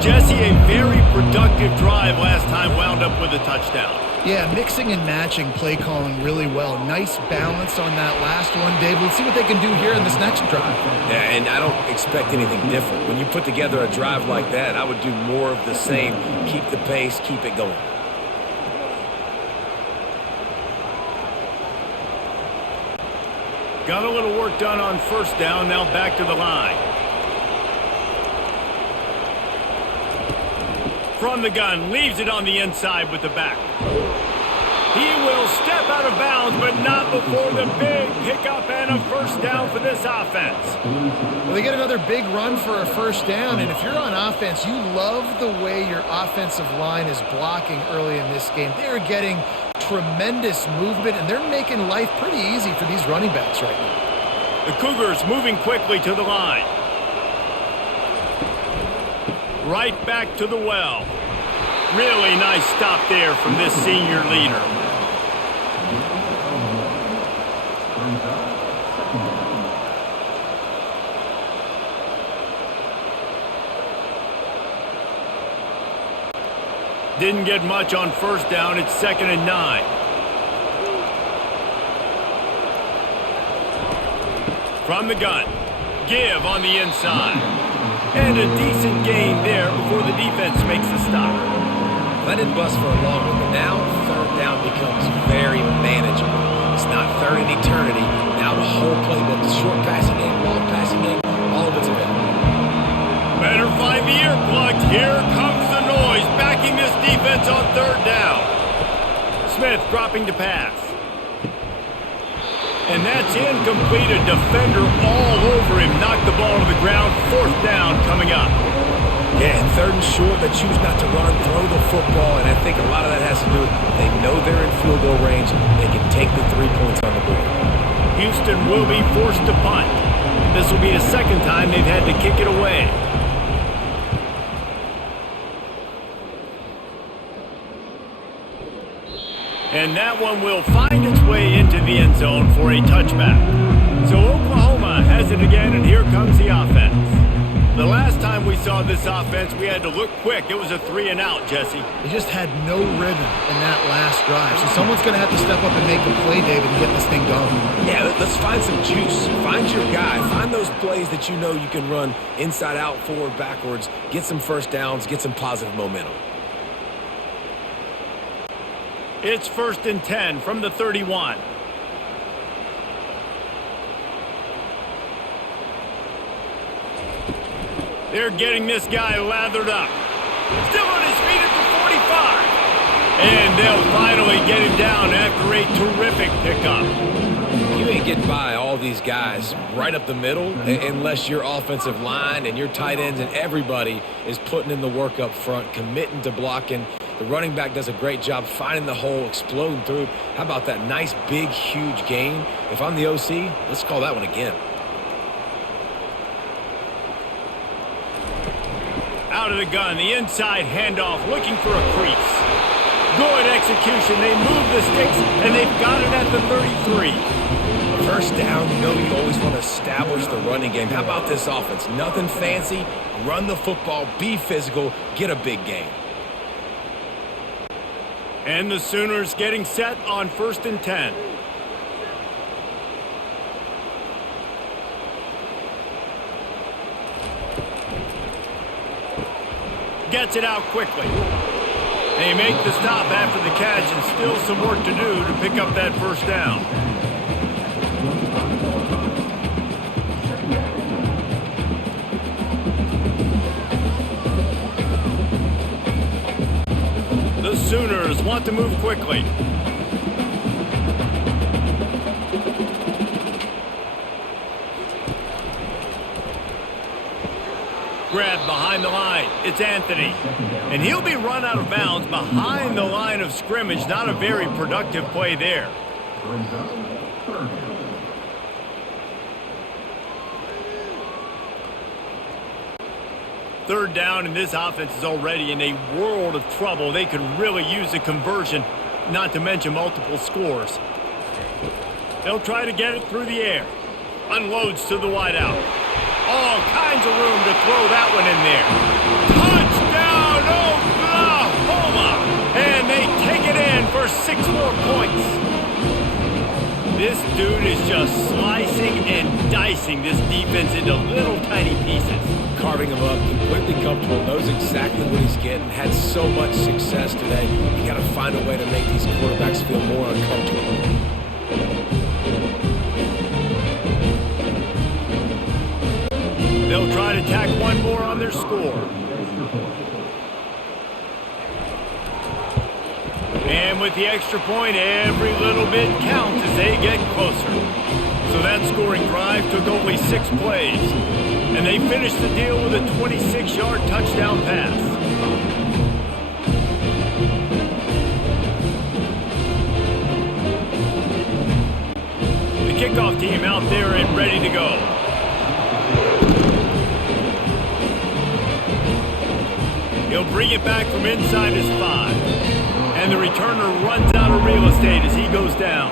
Jesse, a very productive drive last time, wound up with a touchdown. Yeah, mixing and matching play calling really well. Nice balance on that last one, Dave. Let's see what they can do here in this next drive. Yeah, and I don't expect anything different. When you put together a drive like that, I would do more of the same. Keep the pace, keep it going. Got a little work done on first down, now back to the line. From the gun, leaves it on the inside with the back. He will step out of bounds, but not before the big pickup and a first down for this offense. Well, they get another big run for a first down, and if you're on offense, you love the way your offensive line is blocking early in this game. They're getting tremendous movement, and they're making life pretty easy for these running backs right now. The Cougars moving quickly to the line. Right back to the well. Really nice stop there from this senior leader. Didn't get much on first down. It's 2nd and 9. From the gun. Give on the inside. And a decent gain there before the defense makes the stop. That didn't bust for a long one, but now third down becomes very manageable. It's not third in eternity. Now the whole playbook, the short passing game, long passing game, all of it's available. Better find the earplugs. Here comes the noise, backing this defense on third down. Smith dropping to pass. And that's incomplete. A defender all over him. Knocked the ball to the ground. Fourth down coming up. Yeah, and third and short, they choose not to run, throw the football, and I think a lot of that has to do with they know they're in field goal range. They can take the 3 points on the board. Houston will be forced to punt. This will be the second time they've had to kick it away. And that one will find its way into the end zone for a touchback. So Oklahoma has it again, and here comes the offense. The last time we saw this offense, we had to look quick. It was a 3 and out, Jesse. They just had no rhythm in that last drive. So someone's going to have to step up and make a play, David, and get this thing going. Yeah, let's find some juice. Find your guy. Find those plays that you know you can run inside out, forward, backwards. Get some first downs. Get some positive momentum. It's 1st and 10 from the 31. They're getting this guy lathered up. Still on his feet at the 45. And they'll finally get him down after a terrific pickup. You ain't getting by all these guys right up the middle unless your offensive line and your tight ends and everybody is putting in the work up front, committing to blocking. The running back does a great job finding the hole, exploding through. How about that nice, big, huge gain? If I'm the OC, let's call that one again. Out of the gun, the inside handoff, looking for a crease. Good execution. They move the sticks, and they've got it at the 33. First down, you know you always want to establish the running game. How about this offense? Nothing fancy. Run the football, be physical, get a big gain. And the Sooners getting set on 1st and 10. Gets it out quickly. They make the stop after the catch and still some work to do to pick up that first down. The Sooners want to move quickly. Grab behind the line. It's Anthony. And he'll be run out of bounds behind the line of scrimmage. Not a very productive play there. Third down, and this offense is already in a world of trouble. They could really use a conversion, not to mention multiple scores. They'll try to get it through the air. Unloads to the wideout. All kinds of room to throw that one in there. Touchdown, Oklahoma! And they take it in for 6 more points. This dude is just slicing and dicing this defense into little tiny pieces. Carving him up, completely comfortable, knows exactly what he's getting, had so much success today. You got to find a way to make these quarterbacks feel more uncomfortable. They'll try to tack one more on their score. And with the extra point, every little bit counts as they get closer. So that scoring drive took only 6 plays. And they finished the deal with a 26-yard touchdown pass. The kickoff team out there and ready to go. He'll bring it back from inside his 5. And the returner runs out of real estate as he goes down.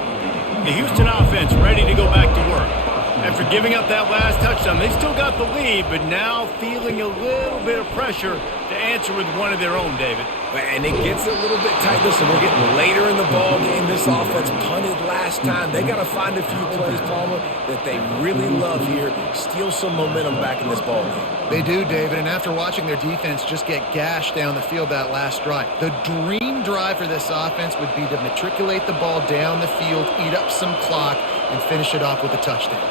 The Houston offense ready to go back to work. After giving up that last touchdown, they still got the lead, but now feeling a little bit of pressure to answer with one of their own, David. And it gets a little bit tight. Listen, we're getting later in the ball game. This offense punted last time. They got to find a few plays, Palmer, that they really love here. Steal some momentum back in this ball game. They do, David, and after watching their defense just get gashed down the field that last drive, the dream drive for this offense would be to matriculate the ball down the field, eat up some clock, and finish it off with a touchdown.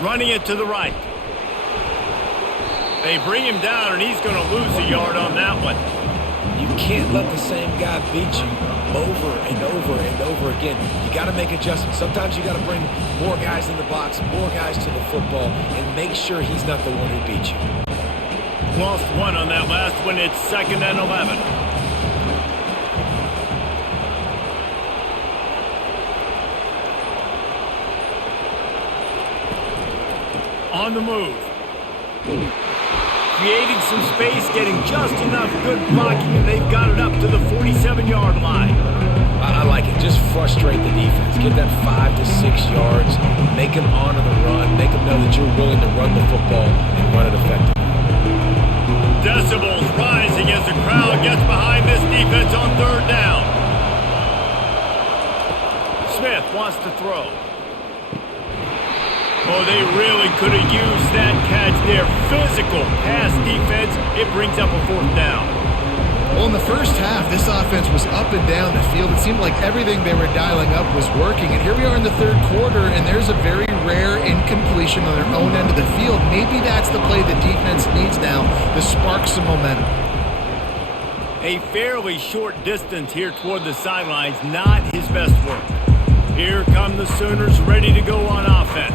Running it to the right. They bring him down, and he's going to lose a yard on that one. You can't let the same guy beat you over and over and over again. You got to make adjustments. Sometimes you got to bring more guys in the box, more guys to the football, and make sure he's not the one who beat you. Lost 1 on that last one. It's 2nd and 11. On the move. Creating some space, getting just enough good blocking, and they've got it up to the 47-yard line. I like it. Just frustrate the defense. Get that 5 to 6 yards. Make them honor the run. Make them know that you're willing to run the football and run it effectively. Decibels rising as the crowd gets behind this defense on 3rd down. Smith wants to throw. Oh, they really could have used that catch there. Physical pass defense. It brings up a 4th down. Well, in the first half, this offense was up and down the field. It seemed like everything they were dialing up was working. And here we are in the 3rd quarter, and there's a very rare incompletion on their own end of the field. Maybe that's the play the defense needs now to spark some momentum. A fairly short distance here toward the sidelines. Not his best work. Here come the Sooners ready to go on offense.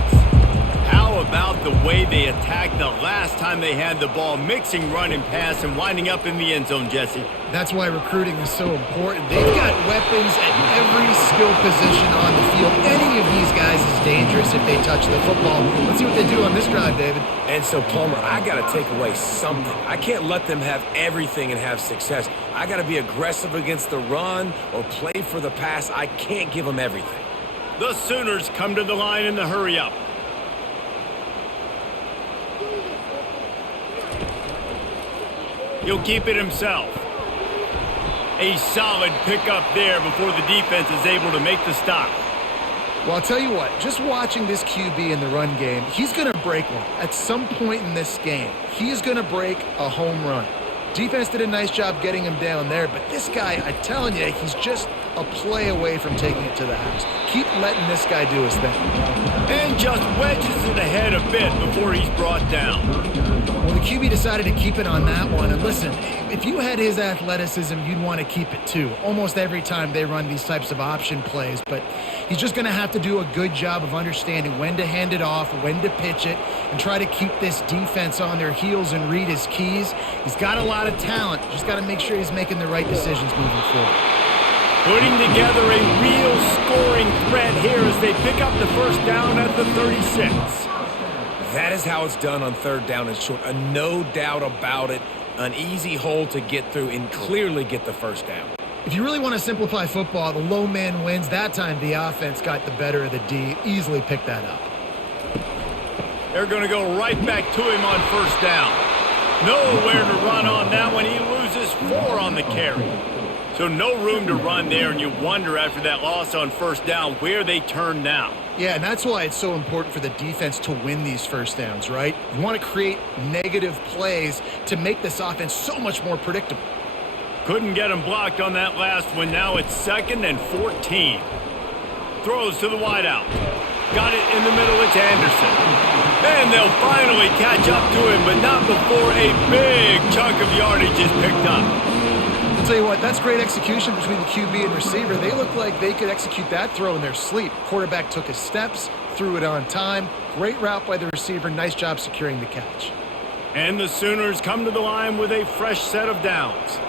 How about the way they attacked the last time they had the ball, mixing run and pass and winding up in the end zone, Jesse? That's why recruiting is so important. They've got weapons at every skill position on the field. Any of these guys is dangerous if they touch the football. Let's see what they do on this drive, David. And so, Palmer, I got to take away something. I can't let them have everything and have success. I got to be aggressive against the run or play for the pass. I can't give them everything. The Sooners come to the line in the hurry-up. He'll keep it himself. A solid pickup there before the defense is able to make the stop. Well, I'll tell you what, just watching this QB in the run game, he's going to break one. At some point in this game, he is going to break a home run. Defense did a nice job getting him down there, but this guy, I'm telling you, he's just a play away from taking it to the house. Keep letting this guy do his thing. And just wedges it ahead a bit before he's brought down. Well, the QB decided to keep it on that one. And listen, if you had his athleticism, you'd want to keep it too. Almost every time they run these types of option plays. But he's just going to have to do a good job of understanding when to hand it off, when to pitch it, and try to keep this defense on their heels and read his keys. He's got a lot of talent. Just got to make sure he's making the right decisions moving forward. Putting together a real scoring threat here as they pick up the first down at the 36. That is how it's done on third down and short. No doubt about it. An easy hole to get through and clearly get the first down. If you really want to simplify football, the low man wins. That time the offense got the better of the D. Easily picked that up. They're going to go right back to him on first down. Nowhere to run on that one. He loses 4 on the carry. So no room to run there, and you wonder after that loss on first down where they turn now. Yeah, and that's why it's so important for the defense to win these first downs, right? You want to create negative plays to make this offense so much more predictable. Couldn't get him blocked on that last one. Now it's 2nd and 14. Throws to the wideout. Got it in the middle. It's Anderson. And they'll finally catch up to him, but not before a big chunk of yardage is picked up. I'll tell you what, that's great execution between the QB and receiver. They look like they could execute that throw in their sleep. Quarterback took his steps, threw it on time. Great route by the receiver. Nice job securing the catch. And the Sooners come to the line with a fresh set of downs.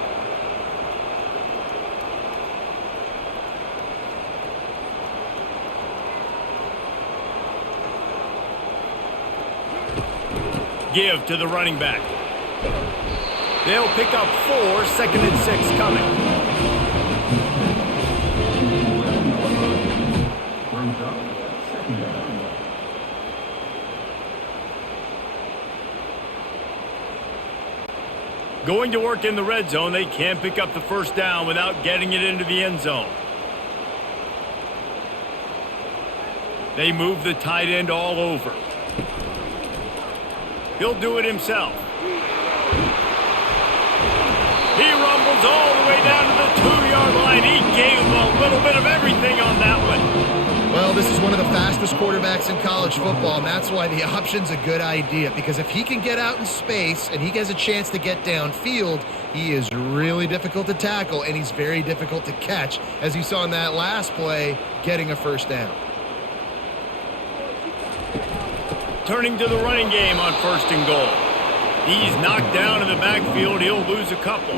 Give to the running back. They'll pick up 4, 2nd and 6 coming. Going to work in the red zone, they can't pick up the first down without getting it into the end zone. They move the tight end all over. He'll do it himself. He rumbles all the way down to the 2-yard line. He gave him a little bit of everything on that one. Well, this is one of the fastest quarterbacks in college football, and that's why the option's a good idea. Because if he can get out in space and he has a chance to get downfield, he is really difficult to tackle, and he's very difficult to catch, as you saw in that last play, getting a first down. Turning to the running game on 1st and goal. He's knocked down in the backfield. He'll lose a couple.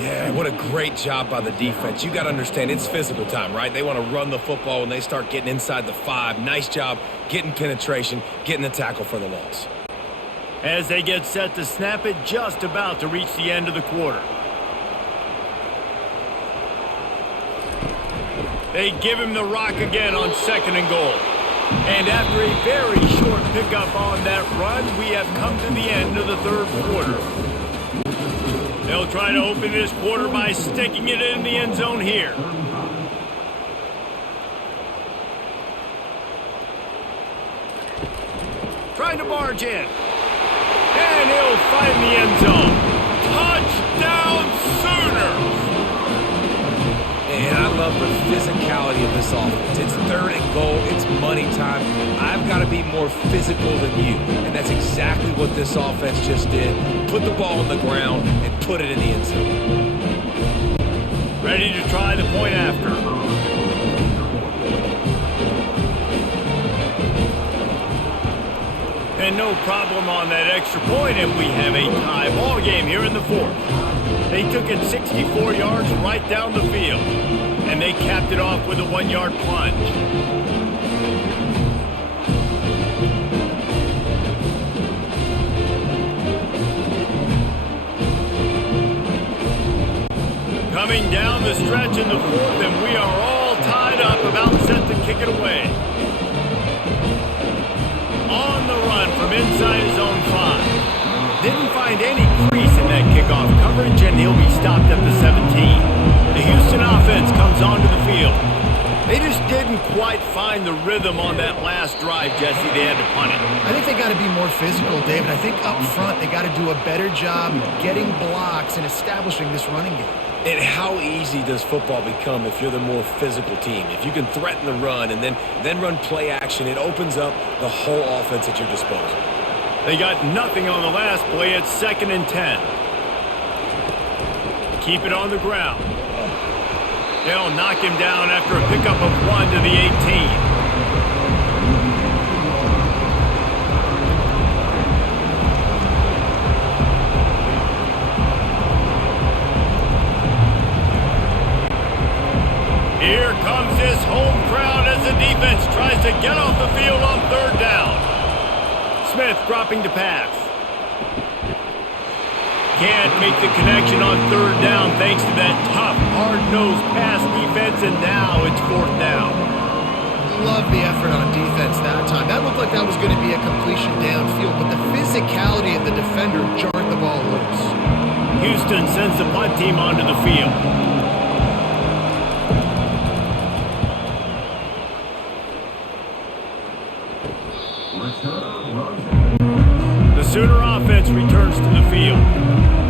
Yeah, what a great job by the defense. You got to understand, it's physical time, right? They want to run the football when they start getting inside the 5. Nice job getting penetration, getting the tackle for the loss. As they get set to snap it, just about to reach the end of the quarter. They give him the rock again on 2nd and goal. And after a very short pickup on that run, we have come to the end of the 3rd quarter. They'll try to open this quarter by sticking it in the end zone here. Trying to barge in. And he'll find the end zone. Touchdown Sooners! And I love the physicality of this offense. It's 3rd and goal. It's money time. I've got to be more physical than you. And that's exactly what this offense just did. Put the ball on the ground and put it in the end zone. Ready to try the point after. And no problem on that extra point, and we have a tie ball game here in the 4th. They took it 64 yards right down the field, and they capped it off with a 1-yard plunge. Coming down the stretch in the 4th, and we are all tied up, about set to kick it away. On the run from inside his own 5. Didn't find any crease in that kickoff coverage, and he'll be stopped at the 17. The Houston offense comes onto the field. They just didn't quite find the rhythm on that last drive, Jesse. They had to punt it. I think they got to be more physical, David. I think up front they got to do a better job getting blocks and establishing this running game. And how easy does football become if you're the more physical team? If you can threaten the run and then run play action, it opens up the whole offense at your disposal. They got nothing on the last play. It's 2nd and 10. Keep it on the ground. They'll knock him down after a pickup of 1 to the 18. Here comes his home crowd as the defense tries to get off the field on 3rd down. Smith dropping to pass. Can't make the connection on 3rd down thanks to that tough, hard-nosed pass defense, and now it's 4th down. Love the effort on defense that time. That looked like that was going to be a completion downfield, but the physicality of the defender jarred the ball loose. Houston sends the punt team onto the field. The Sooner offense returns to the field.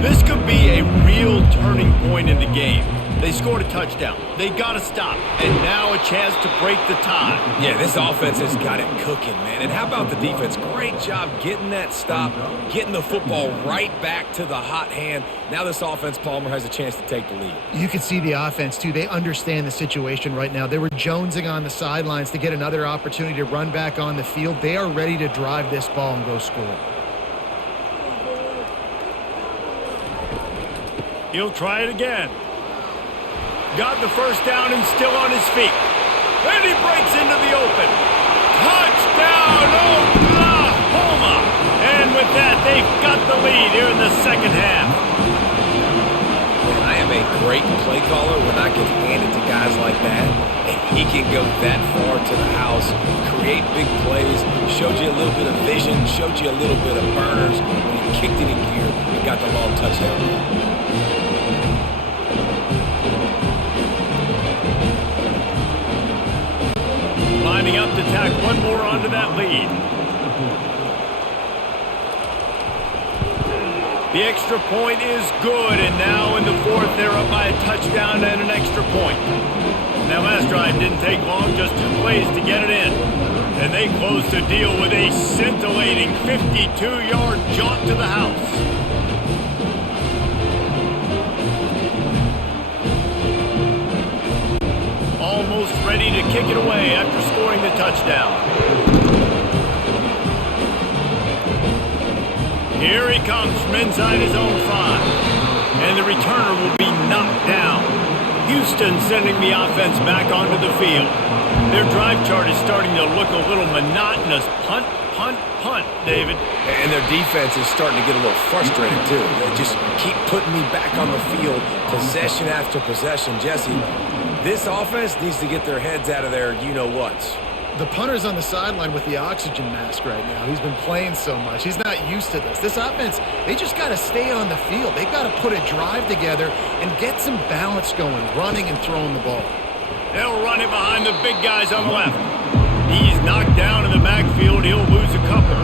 This could be a real turning point in the game. They scored a touchdown. They got to stop. And now a chance to break the tie. Yeah, this offense has got it cooking, man. And how about the defense? Great job getting that stop, getting the football right back to the hot hand. Now this offense, Palmer, has a chance to take the lead. You can see the offense, too. They understand the situation right now. They were jonesing on the sidelines to get another opportunity to run back on the field. They are ready to drive this ball and go score. He'll try it again. Got the 1st down and still on his feet. And he breaks into the open. Touchdown, Oklahoma! And with that, they've got the lead here in the 2nd half. Man, I am a great play caller when I can hand it to guys like that. And he can go that far to the house, create big plays, showed you a little bit of vision, showed you a little bit of burners when he kicked it in gear and got the long touchdown. Lining up to tack one more onto that lead. The extra point is good, and now in the 4th, they're up by a touchdown and an extra point. That last drive didn't take long, just 2 plays to get it in. And they close the deal with a scintillating 52-yard jaunt to the house. Almost ready to kick it away after scoring the touchdown. Here he comes from inside his own 5. And the returner will be knocked down. Houston sending the offense back onto the field. Their drive chart is starting to look a little monotonous. Punt, punt, punt, David. And their defense is starting to get a little frustrated, too. They just keep putting me back on the field, possession after possession. Jesse, this offense needs to get their heads out of their you-know-whats. The punter's on the sideline with the oxygen mask right now. He's been playing so much. He's not used to this. This offense, they just got to stay on the field. They've got to put a drive together and get some balance going, running and throwing the ball. They'll run it behind the big guys on the left. He's knocked down in the backfield. He'll lose a couple.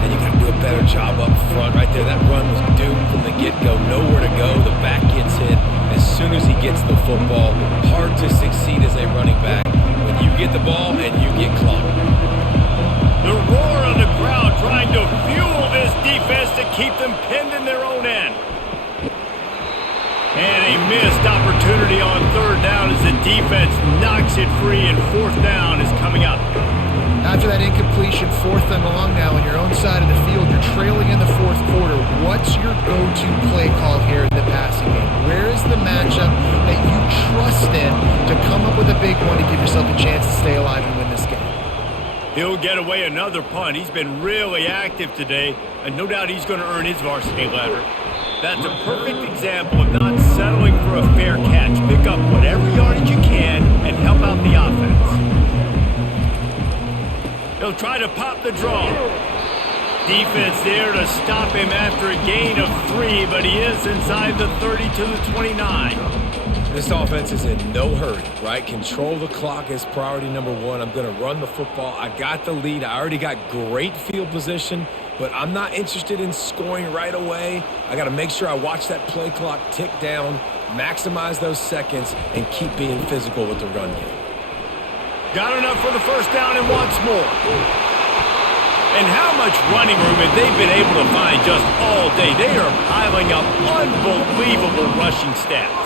And you got to do a better job up front right there. That run was doomed from the get-go. Nowhere to go. The back gets hit as soon as he gets the football. Hard to succeed as a running back when you get the ball and you get clocked. The roar of the crowd trying to fuel this defense to keep them pinned in their own end. And a missed opportunity on 3rd down as the defense knocks it free, and 4th down is coming up. After that incompletion, 4th and long now on your own side of the field, you're trailing in the 4th quarter. What's your go-to play call here in the passing game? Where is the matchup that you trust in to come up with a big one to give yourself a chance to stay alive and win this game? He'll get away another punt. He's been really active today, and no doubt he's going to earn his varsity letter. That's a perfect example of not settling for a fair catch. Pick up whatever yardage you can and help out the offense. He'll try to pop the draw. Defense there to stop him after a gain of 3, but he is inside the 30 to the 29. This offense is in no hurry, right? Control the clock is priority number one. I'm going to run the football. I got the lead. I already got great field position, but I'm not interested in scoring right away. I got to make sure I watch that play clock tick down, maximize those seconds, and keep being physical with the run game. Got enough for the first down and wants more. And how much running room have they been able to find just all day? They are piling up unbelievable rushing stats.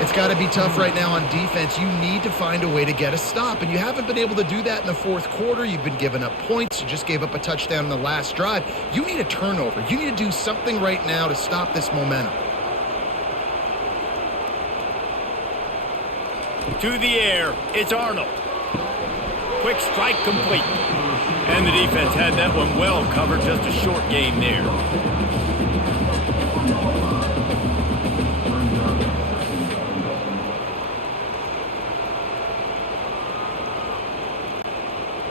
It's got to be tough right now on defense. You need to find a way to get a stop, and you haven't been able to do that in the fourth quarter. You've been giving up points. You just gave up a touchdown in the last drive. You need a turnover. You need to do something right now to stop this momentum. To the air, it's Arnold. Quick strike complete. And the defense had that one well covered, just a short gain there.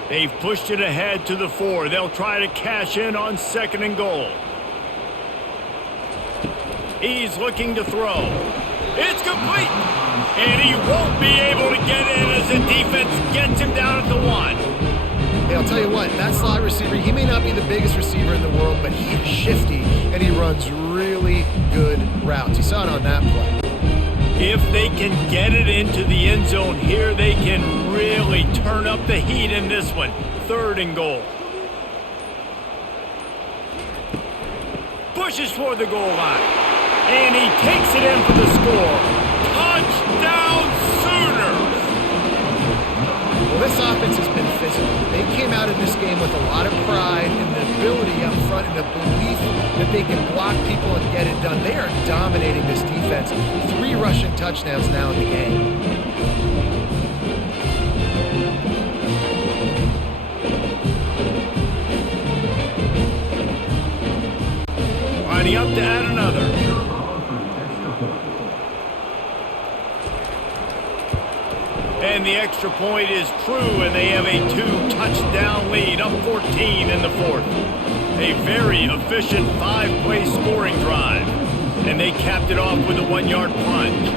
They've pushed it ahead to the 4. They'll try to cash in on 2nd and goal. He's looking to throw. It's complete. And he won't be able to get in as the defense gets him down at the 1. Hey, I'll tell you what, that slot receiver, he may not be the biggest receiver in the world, but he is shifty, and he runs really good routes. You saw it on that play. If they can get it into the end zone here, they can really turn up the heat in this one. 3rd and goal. Pushes for the goal line. And he takes it in for the score. Touchdown Sooners! Well, this offense has been physical. They came out in this game with a lot of pride and the ability up front and the belief that they can block people and get it done. They are dominating this defense. 3 rushing touchdowns now in the game. Lining up to add another. And the extra point is true, and they have a 2-touchdown lead, up 14 in the 4th. A very efficient 5-play scoring drive. And they capped it off with a 1-yard plunge.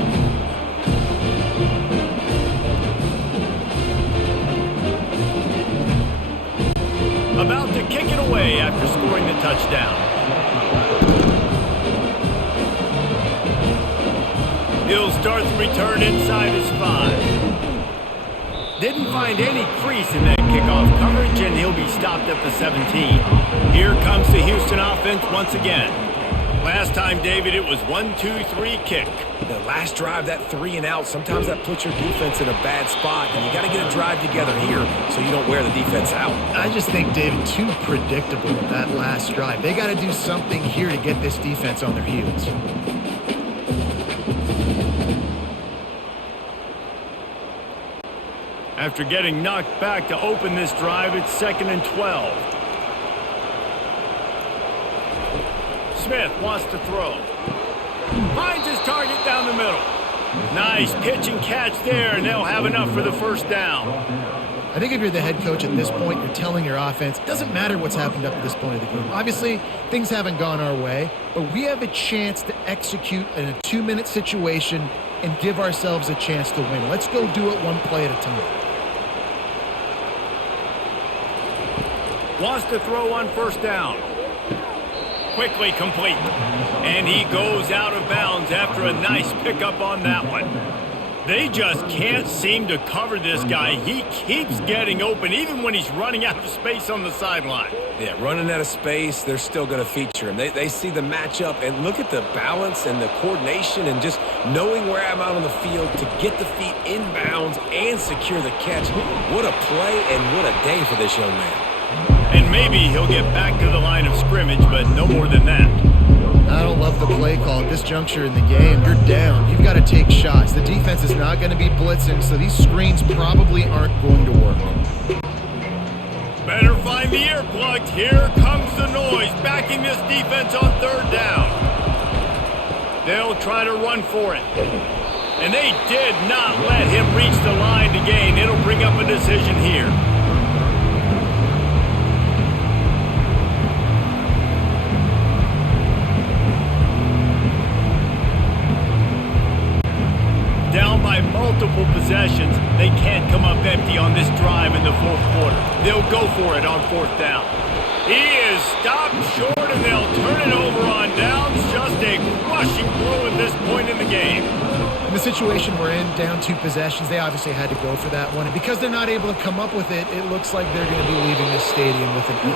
About to kick it away after scoring the touchdown. He'll start the return inside his 5. Didn't find any crease in that kickoff coverage, and he'll be stopped at the 17. Here comes the Houston offense once again. Last time, David, it was 1-2-3 kick. The last drive, that 3 and out, sometimes that puts your defense in a bad spot, and you got to get a drive together here so you don't wear the defense out. I just think, David, too predictable that last drive. They got to do something here to get this defense on their heels. After getting knocked back to open this drive, it's 2nd and 12. Smith wants to throw. Finds his target down the middle. Nice pitch and catch there, and they'll have enough for the first down. I think if you're the head coach at this point, you're telling your offense, it doesn't matter what's happened up to this point of the game. Obviously, things haven't gone our way, but we have a chance to execute in a 2-minute situation and give ourselves a chance to win. Let's go do it one play at a time. Wants to throw on first down. Quickly complete. And he goes out of bounds after a nice pickup on that one. They just can't seem to cover this guy. He keeps getting open even when he's running out of space on the sideline. Yeah, running out of space, they're still going to feature him. They see the matchup, and look at the balance and the coordination and just knowing where I'm out on the field to get the feet inbounds and secure the catch. What a play and what a day for this young man. And maybe he'll get back to the line of scrimmage, but no more than that. I don't love the play call at this juncture in the game. You're down. You've got to take shots. The defense is not going to be blitzing, so these screens probably aren't going to work. Better find the earplugs. Here comes the noise, backing this defense on 3rd down. They'll try to run for it. And they did not let him reach the line to gain. It'll bring up a decision here. they'll go for it on 4th down. He is stopped short, and they'll turn it over on downs. Just a crushing blow at this point in the game. In the situation we're in, down 2 possessions, they obviously had to go for that one. And because they're not able to come up with it, it looks like they're going to be leaving this stadium with an E.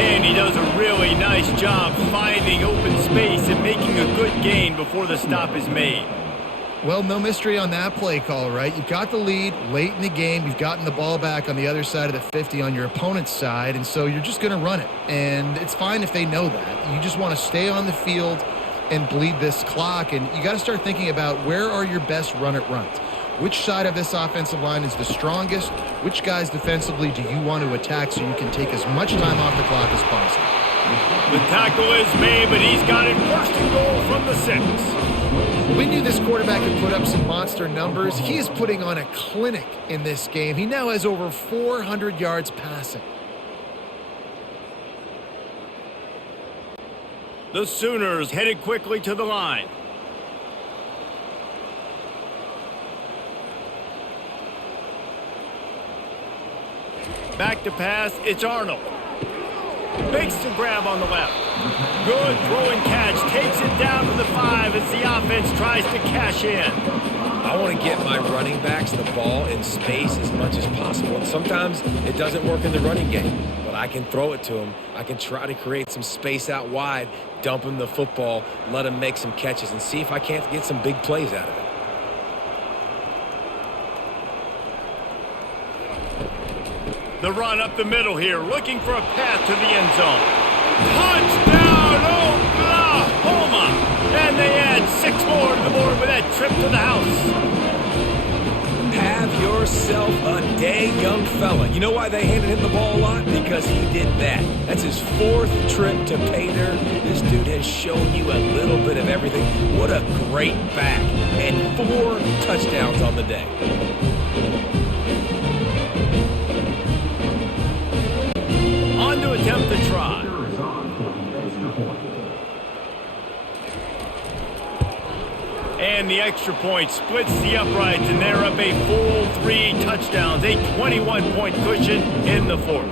And he does a really nice job finding open space and making a good gain before the stop is made. Well, no mystery on that play call, right? You've got the lead late in the game. You've gotten the ball back on the other side of the 50 on your opponent's side, and so you're just going to run it. And it's fine if they know that. You just want to stay on the field and bleed this clock, and you got to start thinking about where are your best run-it-runs. Which side of this offensive line is the strongest? Which guys defensively do you want to attack so you can take as much time off the clock as possible? The tackle is made, but he's got it 1st and goal from the 6. We knew this quarterback could put up some monster numbers. He is putting on a clinic in this game. He now has over 400 yards passing. The Sooners headed quickly to the line. Back to pass, it's Arnold. Makes the grab on the left. Good throw and catch. Takes it down to the 5 as the offense tries to cash in. I want to get my running backs the ball in space as much as possible. And sometimes it doesn't work in the running game, but I can throw it to them. I can try to create some space out wide, dump him the football, let him make some catches, and see if I can't get some big plays out of it. The run up the middle here, looking for a path to the end zone. Touchdown, Oklahoma! And they add 6 more to the board with that trip to the house. Have yourself a day, young fella. You know why they handed him the ball a lot? Because he did that. That's his 4th trip to pay dirt. This dude has shown you a little bit of everything. What a great back. And 4 touchdowns on the day. On to attempt the try. And the extra point splits the uprights, and they're up a full 3 touchdowns, a 21-point cushion in the 4th.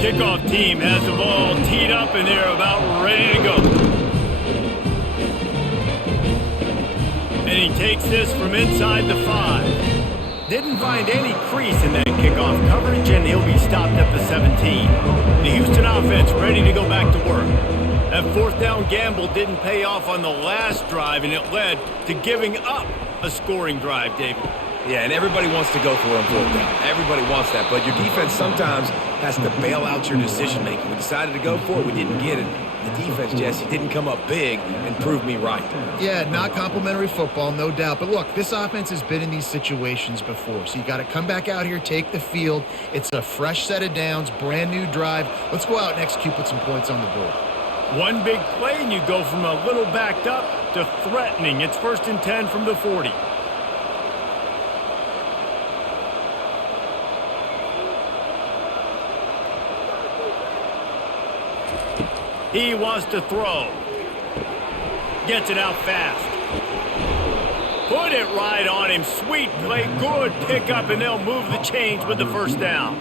Kickoff team has the ball teed up, and they're about ready to go. And he takes this from inside the 5. Didn't find any crease in that kickoff coverage, and he'll be stopped at the 17. The Houston offense ready to go back to work. That 4th down gamble didn't pay off on the last drive, and it led to giving up a scoring drive, David. Yeah, and everybody wants to go for it on 4th down. Everybody wants that, but your defense sometimes has to bail out your decision-making. We decided to go for it. We didn't get it. The defense, Jesse, didn't come up big and prove me right. Yeah, not complimentary football, no doubt. But look, this offense has been in these situations before, so you got to come back out here, take the field. It's a fresh set of downs, brand new drive. Let's go out and execute, put some points on the board. One big play, and you go from a little backed up to threatening. It's 1st and 10 from the 40. He wants to throw. Gets it out fast. Put it right on him. Sweet play. Good pickup, and they'll move the chains with the 1st down.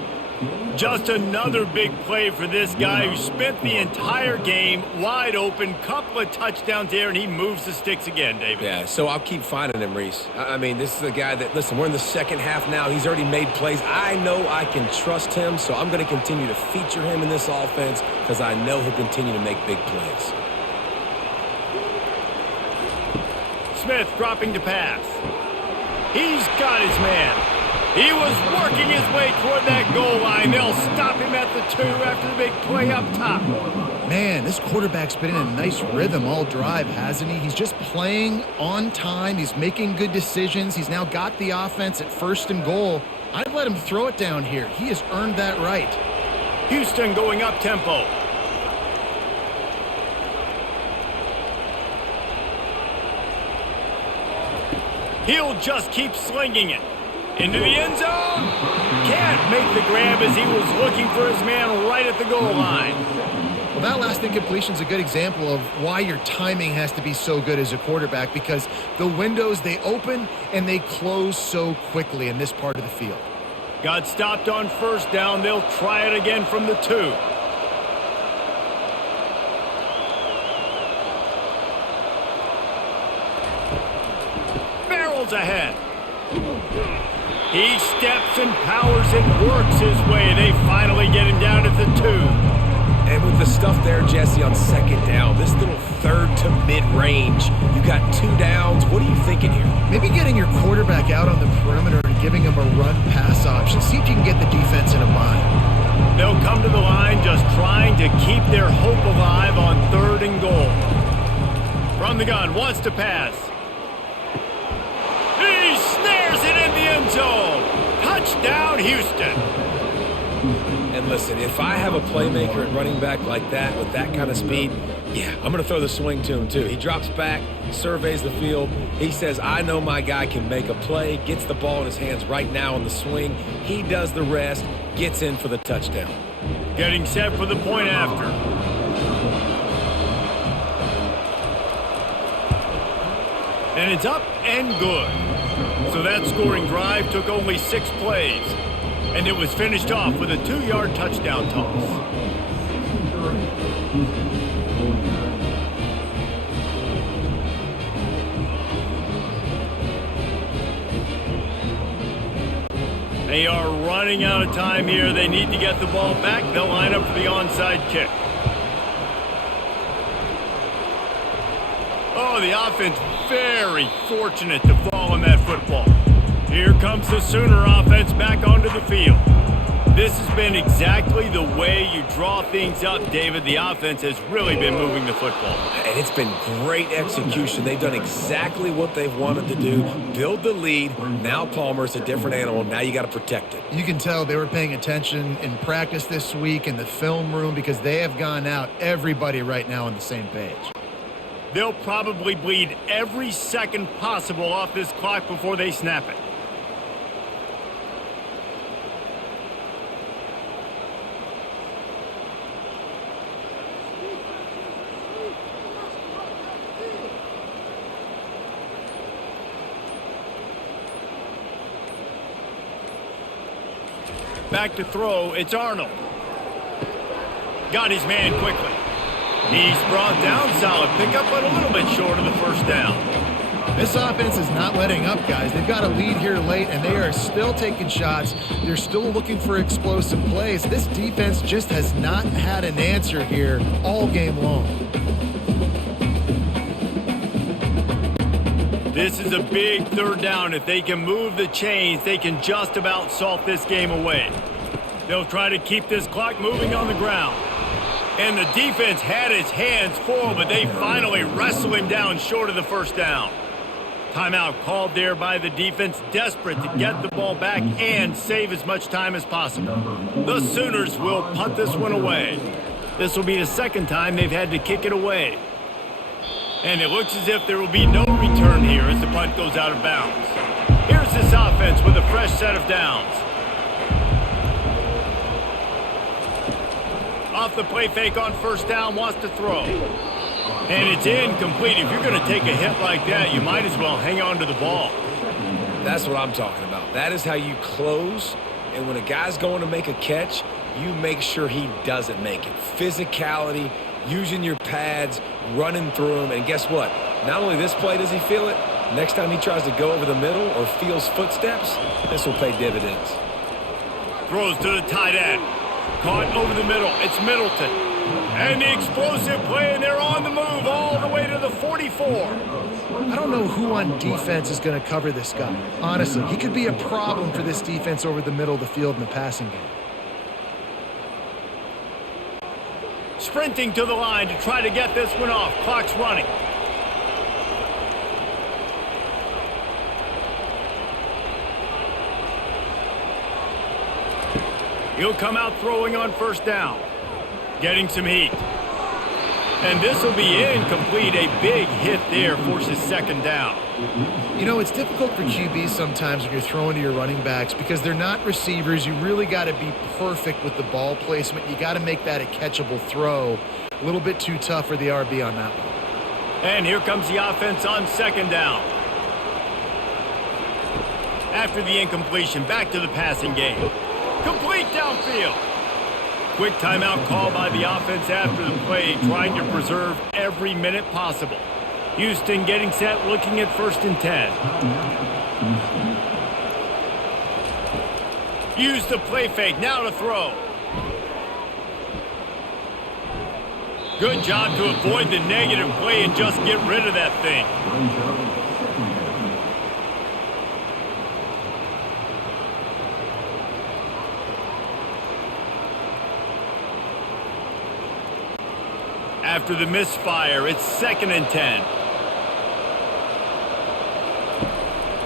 Just another big play for this guy who spent the entire game wide open. Couple of touchdowns there, and he moves the sticks again, David. Yeah, so I'll keep finding him, Reese. I mean, this is a guy that, listen, we're in the 2nd half now. He's already made plays. I know I can trust him, so I'm going to continue to feature him in this offense because I know he'll continue to make big plays. Smith dropping to pass. He's got his man. He was working his way toward that goal line. They'll stop him at the 2 after the big play up top. Man, this quarterback's been in a nice rhythm all drive, hasn't he? He's just playing on time. He's making good decisions. He's now got the offense at 1st and goal. I'd let him throw it down here. He has earned that right. Houston going up tempo. He'll just keep slinging it. Into the end zone. can't make the grab as he was looking for his man right at the goal line. Well, that last incompletion is a good example of why your timing has to be so good as a quarterback, because the windows, they open and they close so quickly in this part of the field. Got stopped on first down. They'll try it again from the 2. Barrels ahead. He steps and powers and works his way. They finally get him down at the 2. And with the stuff there, Jesse, on second down, this little third to mid-range, you got 2 downs. What are you thinking here? Maybe getting your quarterback out on the perimeter and giving him a run-pass option. See if you can get the defense in a bind. They'll come to the line just trying to keep their hope alive on 3rd and goal. From the gun, wants to pass. He snares it in the end zone. Touchdown, Houston. And listen, if I have a playmaker at running back like that with that kind of speed, yeah, I'm going to throw the swing to him too. He drops back, surveys the field. He says, I know my guy can make a play, gets the ball in his hands right now on the swing. He does the rest, gets in for the touchdown. Getting set for the point after. And it's up and good. So that scoring drive took only 6 plays. And it was finished off with a 2-yard touchdown toss. They are running out of time here. They need to get the ball back. They'll line up for the onside kick. Oh, the offense very fortunate to fall on that football. Here comes the Sooner offense back onto the field. This has been exactly the way you draw things up, David. The offense has really been moving the football. And it's been great execution. They've done exactly what they've wanted to do. Build the lead. Now Palmer's a different animal. Now you got to protect it. You can tell they were paying attention in practice this week in the film room, because they have gone out, everybody right now on the same page. They'll probably bleed every second possible off this clock before they snap it. Back to throw, it's Arnold. Got his man quickly. He's brought down, solid pickup, but a little bit short of the first down. This offense is not letting up, guys. They've got a lead here late, and they are still taking shots. They're still looking for explosive plays. This defense just has not had an answer here all game long. This is a big 3rd down. If they can move the chains, they can just about salt this game away. They'll try to keep this clock moving on the ground. And the defense had its hands full, but they finally wrestle him down short of the first down. Timeout called there by the defense, desperate to get the ball back and save as much time as possible. The Sooners will punt this one away. This will be the 2nd time they've had to kick it away. And it looks as if there will be no return here as the punt goes out of bounds. Here's this offense with a fresh set of downs. Off the play fake on first down, wants to throw. And it's incomplete. If you're going to take a hit like that, you might as well hang on to the ball. That's what I'm talking about. That is how you close. And when a guy's going to make a catch, you make sure he doesn't make it. Physicality, using your pads, running through him. And guess what? Not only this play does he feel it, next time he tries to go over the middle or feels footsteps, this will pay dividends. Throws to the tight end. Caught over the middle. It's Middleton. And the explosive play, and they're on the move all the way to the 44. I don't know who on defense is going to cover this guy. Honestly, he could be a problem for this defense over the middle of the field in the passing game. Sprinting to the line to try to get this one off. Clock's running. He'll come out throwing on first down. Getting some heat. And this will be incomplete. A big hit there forces second down. You know, it's difficult for QBs sometimes when you're throwing to your running backs because they're not receivers. You really got to be perfect with the ball placement. You got to make that a catchable throw. A little bit too tough for the RB on that one. And here comes the offense on second down. After the incompletion, back to the passing game. Complete downfield. Quick timeout call by the offense after the play, trying to preserve every minute possible. Houston getting set, looking at 1st and 10. Use the play fake, now to throw. Good job to avoid the negative play and just get rid of that thing. After the misfire, it's 2nd and 10.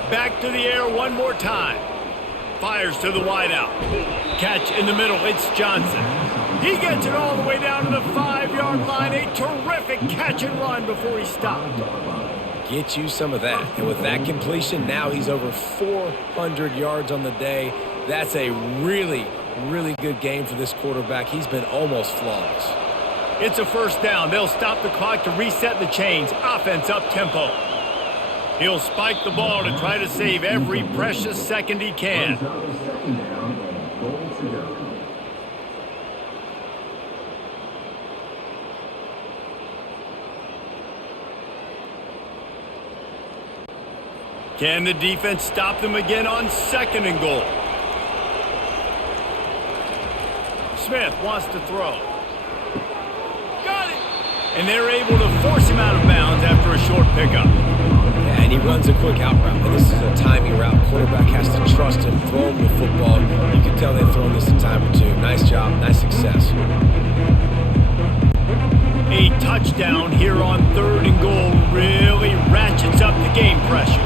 Back to the air one more time. Fires to the wideout. Catch in the middle, it's Johnson. He gets it all the way down to the 5-yard line. A terrific catch and run before he stopped. Get you some of that. And with that completion, now he's over 400 yards on the day. That's a really, really good game for this quarterback. He's been almost flawless. It's a 1st down. They'll stop the clock to reset the chains. Offense up tempo. He'll spike the ball to try to save every precious second he can. Can the defense stop them again on 2nd and goal? Smith wants to throw. Got it! And they're able to force him out of bounds after a short pickup. Yeah, and he runs a quick out route. And this is a timing route. Quarterback has to trust him, throw him the football. You can tell they've thrown this a time or two. Nice job, nice success. A touchdown here on 3rd and goal really ratchets up the game pressure.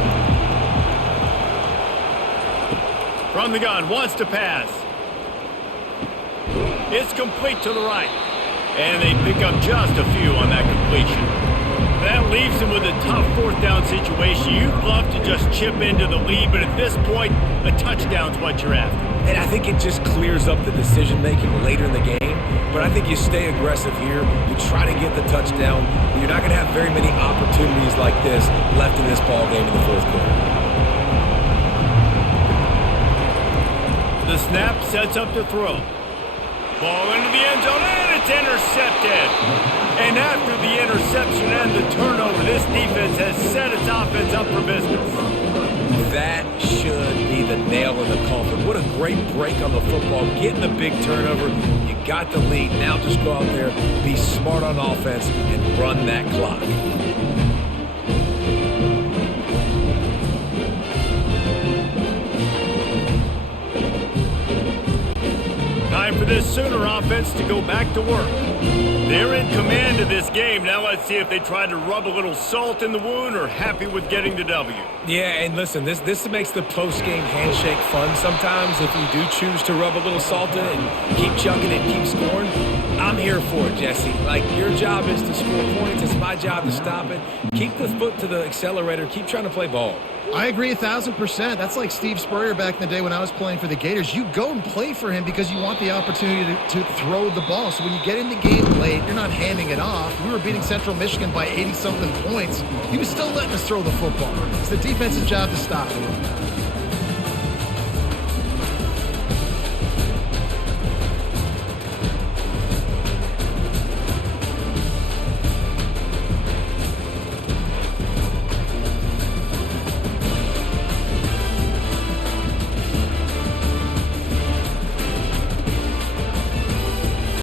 From the gun, wants to pass. It's complete to the right. And they pick up just a few on that completion. That leaves them with a tough 4th down situation. You'd love to just chip into the lead, but at this point, a touchdown's what you're after. And I think it just clears up the decision-making later in the game. But I think you stay aggressive here. You try to get the touchdown. You're not going to have very many opportunities like this left in this ball game in the 4th quarter. The snap sets up to throw. Ball into the end zone, and it's intercepted. And after the interception and the turnover, this defense has set its offense up for business. That should be the nail in the coffin. What a great break on the football. Getting the big turnover. You got the lead. Now just go out there, be smart on offense, and run that clock. Time for this Sooner offense to go back to work. They're in command of this game. Now let's see if they try to rub a little salt in the wound or happy with getting the W. Yeah, and listen, this makes the post-game handshake fun sometimes if you do choose to rub a little salt in it and keep chucking it and keep scoring. I'm here for it, Jesse. Like, your job is to score points. It's my job to stop it. Keep the foot to the accelerator. Keep trying to play ball. I agree 1,000%. That's like Steve Spurrier back in the day when I was playing for the Gators. You go and play for him because you want the opportunity to throw the ball. So when you get in the game late, you're not handing it off. We were beating Central Michigan by 80-something points. He was still letting us throw the football. It's the defensive job to stop it.